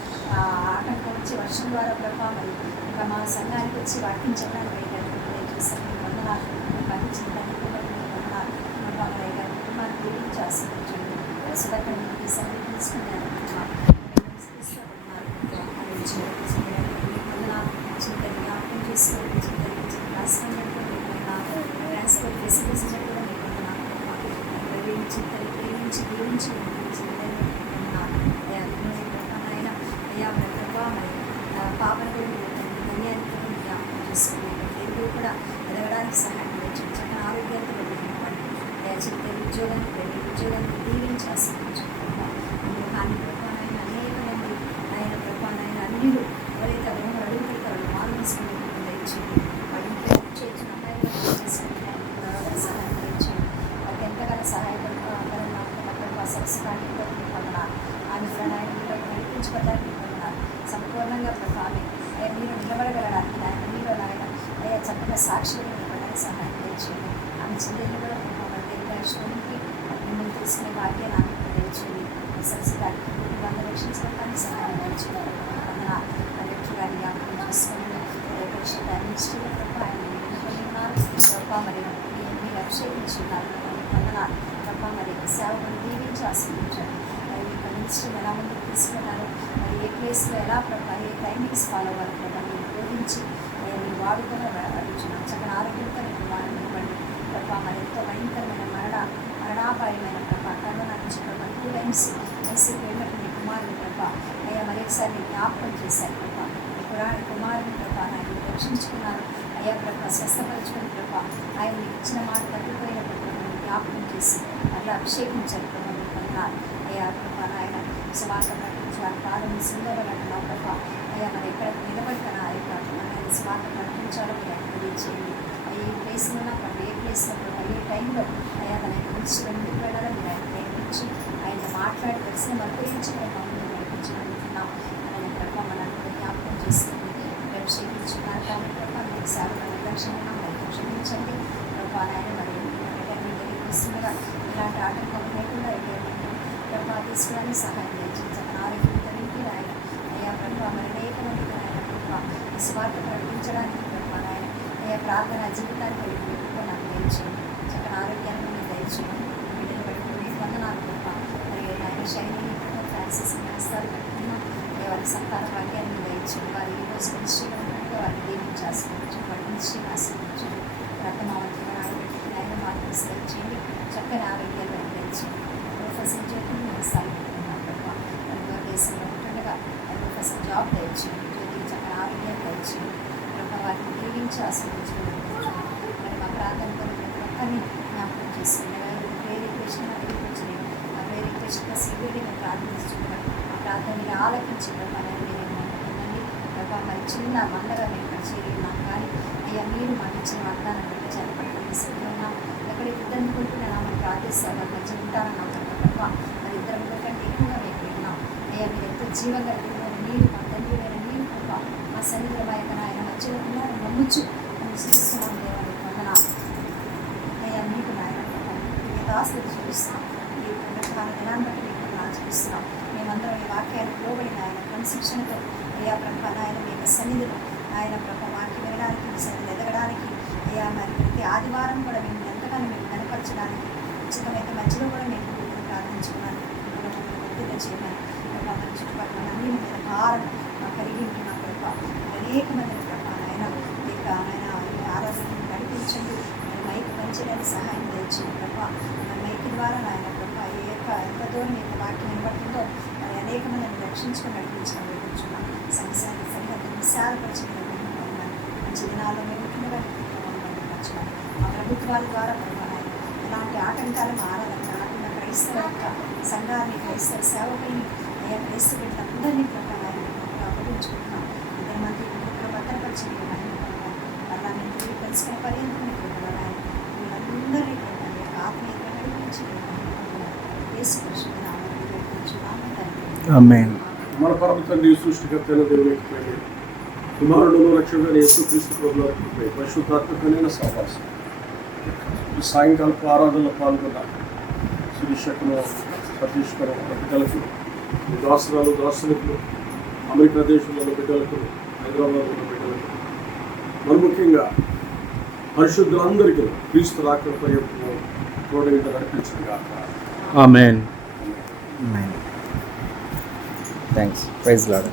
ఆటంకం వచ్చి వర్షం ద్వారా ప్రభావ మరి ఇంకా మా సంఘానికి వచ్చి వాక్యం చెప్పడానికి వెళ్ళారు చూసాను. వందనాలు పండించిన దానికి వందనాలు ప్రభావ. మరి గారి కుటుంబాన్ని దీవించి ఆశీర్వించండి. సుధకర్ని సంగతి తీసుకున్నాను వందనాలు. చింతని జ్ఞాపకం చేసుకోండి. చింతని రాష్ట్రంలో ట్రాన్స్పోర్ట్ ఫెసిలిటీస్ కూడా మీకు వందనాలు ప్రభావ. చింతని ప్రేమించి గురించి ఆయన అయ్యా మరి ప్రభావ మరి పాపను ధన్యాన్ని జ్ఞాపకం చేసుకుని ఎదురు కూడా ఎదగడానికి సహాయం చేయండి. చక్కని ఆరోగ్యంతో ఇవ్వండి. అయ్యా చెప్తే ఉద్యోగాన్ని దీవించి ఆశీర్వించుకుంటున్నాం. గృహాన్ని ప్రభావైన అనేక మంది ఆయన ప్రభావైన అన్నిలు ఎవరైతే గృహం అడుగుతారో మారుమూసుకుని దయచేయండి. వాళ్ళ ఇంట్లో చేసిన అమ్మాయిలు సహాయం చేయండి. వాళ్ళకి ఎంతగానో సహాయపడతారని నాకు సరస్వతాన్ని పొందనాలు. ఆమె కూడా నాయన నడిపించుకోవడానికి పొందనాలు. సంపూర్ణంగా ప్రభావి అయ్యా మీరు నిలబడగలడానికి నాయన మీలో నాయన అయ్యా చక్కగా సాక్షులు నిలబడడానికి సహాయం చేయండి. ఆమె చెల్లెలు కూడా దీర్ఘాయుష్కి మిమ్మల్ని తీసుకునే భాగ్యాన్ని ఆమె తెలియచేయండి. సరస్వతానికి కుటుంబాన్ని రక్షించుకోవడానికి సహాయం చేయండి. వందనాలు. కలెక్టర్ గారిని జ్ఞాపకం చేసుకుని అడ్మినిస్ట్రేటివ్ ప్రభావ ఆయన నిలబడినారు ప్రభావ. మరి మీరు అభిషేకించున్నారు వందనాలు ప్రభావ. మరి సేవకుని దీవించి ఆశీర్వించండి. మినిస్ట్రీని ఎలా ముందుకు తీసుకున్నారు, మరి ఏ ప్లేస్లో ఎలా ప్రభావ ఏ టైమింగ్స్ ఫాలో అవ్వాలి ప్రభావ మీరు బోధించి మీరు వాడుకొని అడుగుతున్నాం. చక్కని ఆరోగ్యంతో నేను వాడివ్వండి ప్రభావ. మరి ఎంతో భయంకరమైన మరణాపాయమైన ప్రభావ కరోనా నుంచి ప్రభావ 2 times ఐసీకి వెళ్ళినట్టు మీ కుమారుని ప్రభావ అయ్యా మరి ఒకసారి మీరు జ్ఞాపకం చేశారు ప్రభావ. మీ కుమారుని ప్రభావ ఆయన రక్షించుకున్నారు అయ్యా ప్రభావ, స్వస్థపరచుకుని ప్రభావ ఆయన మీకు ఇచ్చిన మాట తగ్గిపోయిన ప్రభావ జ్ఞాపకం చేసి అట్లా అభిషేకించారు ప్రభావ. మీకు వందనాలు అయ్యా ప్రభావ. ఆయన సువార్త ప్రకటించి వారి పాదం సింగబడినట్టున్నావు ప్రభావ. అయ్యా మరి ఎక్కడ నిలబడిన ఆ యొక్క ఆయన సువార్త ప్రకటించాలో మీరు ఆయన తెలియచేయండి. ఏ ప్లేస్లో ఉన్నా ప్రభావ, ఏ ప్లేస్లో ప్రభావ, ఏ టైంలో అయ్యా తన గురించి ఎందుకు వెళ్ళాలో మీరు ఆయన నేర్పించి ఆయన మాట్లాడి దర్శనం అనుగ్రహించి ప్రభావం నేర్పించగలుగుతున్నాం. ఆయన ప్రభావ మనందరూ జ్ఞాపకం చేసుకుని అభిషేకించుకున్నారు కాబట్టి ప్రభావ మీకు సేవల నిర్లక్ష్యంగా మరి క్షమించండి ప్రభావ. ఆయన మరి తెలియపిస్తుండగా ఇలాంటి ఆటంకం లేకుండా ప్రభావ తీసుకురాని సహాయం చేయించండి. ఆరోగ్యం కలిగి ఆయన అయ్యా ప్రభావ మరి అనేక మందికి ఆయన ప్రభావ స్వార్థ ప్రకటించడానికి ప్రభావ ఆయన అయ్యా ప్రార్థన జీవితాన్ని కలిగి పెట్టుకుని నాకు దయచేయండి. చక్కని ఆరోగ్యాన్ని మీరు దయచేయండి. వీటిని బట్టి మీకు వందనాలు ప్రభావ. మరి ఆయన శైలి ఫ్రాన్సిస్ వేస్తారు పెట్టుకున్నాం. వారి సంతాన భాగ్యాన్ని దయచేయండి. వారి ఈ రోజు మినిస్ట్రీలో ఉన్నట్టుగా వారిని దీవించి ఆశీర్వదించి వారి మినిస్ట్రీని ఆశీర్వదించండి. రక్తమావంతులను ఆడబెట్టుకుని ఆయన మార్పులు చేయండి. చక్కని ఆరోగ్యాలు దయచేయండి. ప్రొఫెసర్ చేతులు మేము సాగిపోతున్నాం ప్రభావ. మరి దేశంలో ఉంటుండగా ప్రొఫెసర్ జాబ్ దయచేయండి. జ్యోతికి చక్కని ఆరోగ్యాలు దయచేయండి ప్రభావ. వారిని దీవించి ఆశీర్వదించుకుంటున్నాం. మరి మా ప్రాంతంలో ప్రతి ఒక్కరిని జ్ఞాపకం చేసుకుని ప్రేరేపేషన్ అభివృద్ధి ఆ ప్రేరేపేషన్గా సీక్రెట్గా ప్రార్థిస్తున్నాం. ఆ ప్రార్థనని ఆలకించి ప్రభావాన్ని నేను నమ్ముతున్నాను ప్రభావ. మరి చిన్న మందగా మేము ఇక్కడ చేరి ఉన్నాం కానీ అయ్యా మీరు మాకు ఇచ్చిన వాగ్దానం బట్టి చేపట్టడానికి సిద్ధంగా ఉన్నాం. ఎక్కడైతే ఇద్దరిని కొట్టుకున్నా మనం ప్రార్థిస్తారు వారి మధ్య ఉంటారన్నాం ప్రభావ. మరి ఇద్దరు కంటే ఎక్కువగా మేము ఉన్నాం అయ్యా. మీరు ఎంతో జీవగలిగిన మీరు మా తండ్రి అయిన మీరు ప్రభావ మా సన్నిధిలో మా యొక్క ఆయన మధ్యలో ఉన్నారు నమ్ముచ్చు మేము చూస్తున్నాం దేవానికి వందనాలు అయ్యా. మీకు నాయన దాస్తులు చూపిస్తున్నాం. మీ ప్రధాన దినాన్ని బట్టి మీకు ఆచరిస్తున్నాం. మేమందరం ఈ వాక్యాన్ని లోబడిన ఆయన క్రమశిక్షణతో అయ్యా ప్రభావ ఆయన మీ యొక్క సన్నిధిలో ఆయన ప్రభావ వారికి వినడానికి మీ సన్నిధిలో ఎదగడానికి అయ్యా మరి ప్రతి ఆదివారం కూడా మేము ఎంతగానో మేము కనపరచడానికి ఉచితమైతే మధ్యలో కూడా మేము ప్రార్థించుకున్నాను. ఒత్తిడి చేయమని ప్రభావ మన చుట్టుపక్కల అన్ని మీద భారం కలిగి ఉంటున్నాం ప్రభావ. అనేక మంది ప్రభావ ఆయన ఇక ఆయన ఆరాధనను నడిపించండి. మైక్ పంచడానికి సహాయం తెచ్చింది ప్రభావ. మైక్ ద్వారా ఆయన ప్రభావ ఏ యొక్క ఎంత దూరం యొక్క వాక్యం నిలబడుతుందో మరి అనేక మందిని రక్షించుకొని నడిపించడం కూర్చున్నాం. సంవత్సరానికి సరిహద్దు విశాలపరిచిన మంచి దినాల్లో మేము ఉంటుండగా నడిపించాం. మా ప్రభుత్వాల ద్వారా ప్రభావ ఎలాంటి ఆటంకాలను ఆరాధన రాకుండా క్రైస్తవ యొక్క సంఘాన్ని క్రైస్తవ సేవకుల్ని అయ్యా క్రైస్తవ అందరినీ ప్రభావాన్ని అప్పగించుకుంటున్నాం. ఇద్దరు మంది భద్రపరిచిన అలా మేము తిరిగి తెలుసుకునే పర్యంతం వీళ్ళందరినీ ప్రభావ ఆత్మీయంగా నడిపించి యేసుకృష్ణ నామములో వేడుకుంటున్నాము తండ్రి. ఆమేన్. మన పరమ తండ్రి సృష్టికర్త అయిన దేవునికి ప్రేమ, కుమారుడును రక్షకుడైన యేసుక్రీస్తు ప్రభువుల కృప, పరిశుద్ధాత్మకమైన సహవాసం ఈ సాయంకాలపు ఆరాధనలో పాల్గొన్న శిరీషకును సతీష్కను బిడ్డలకు, దాసులకు, అమెరికా దేశంలో బిడ్డలకు, హైదరాబాద్లో బిడ్డలకు, మరి ముఖ్యంగా పరిశుద్ధులందరికీ క్రీస్తు రాకడపై తోడైతే నడిపించింది కాక. ఆమేన్. థ్యాంక్స్. Praise lord.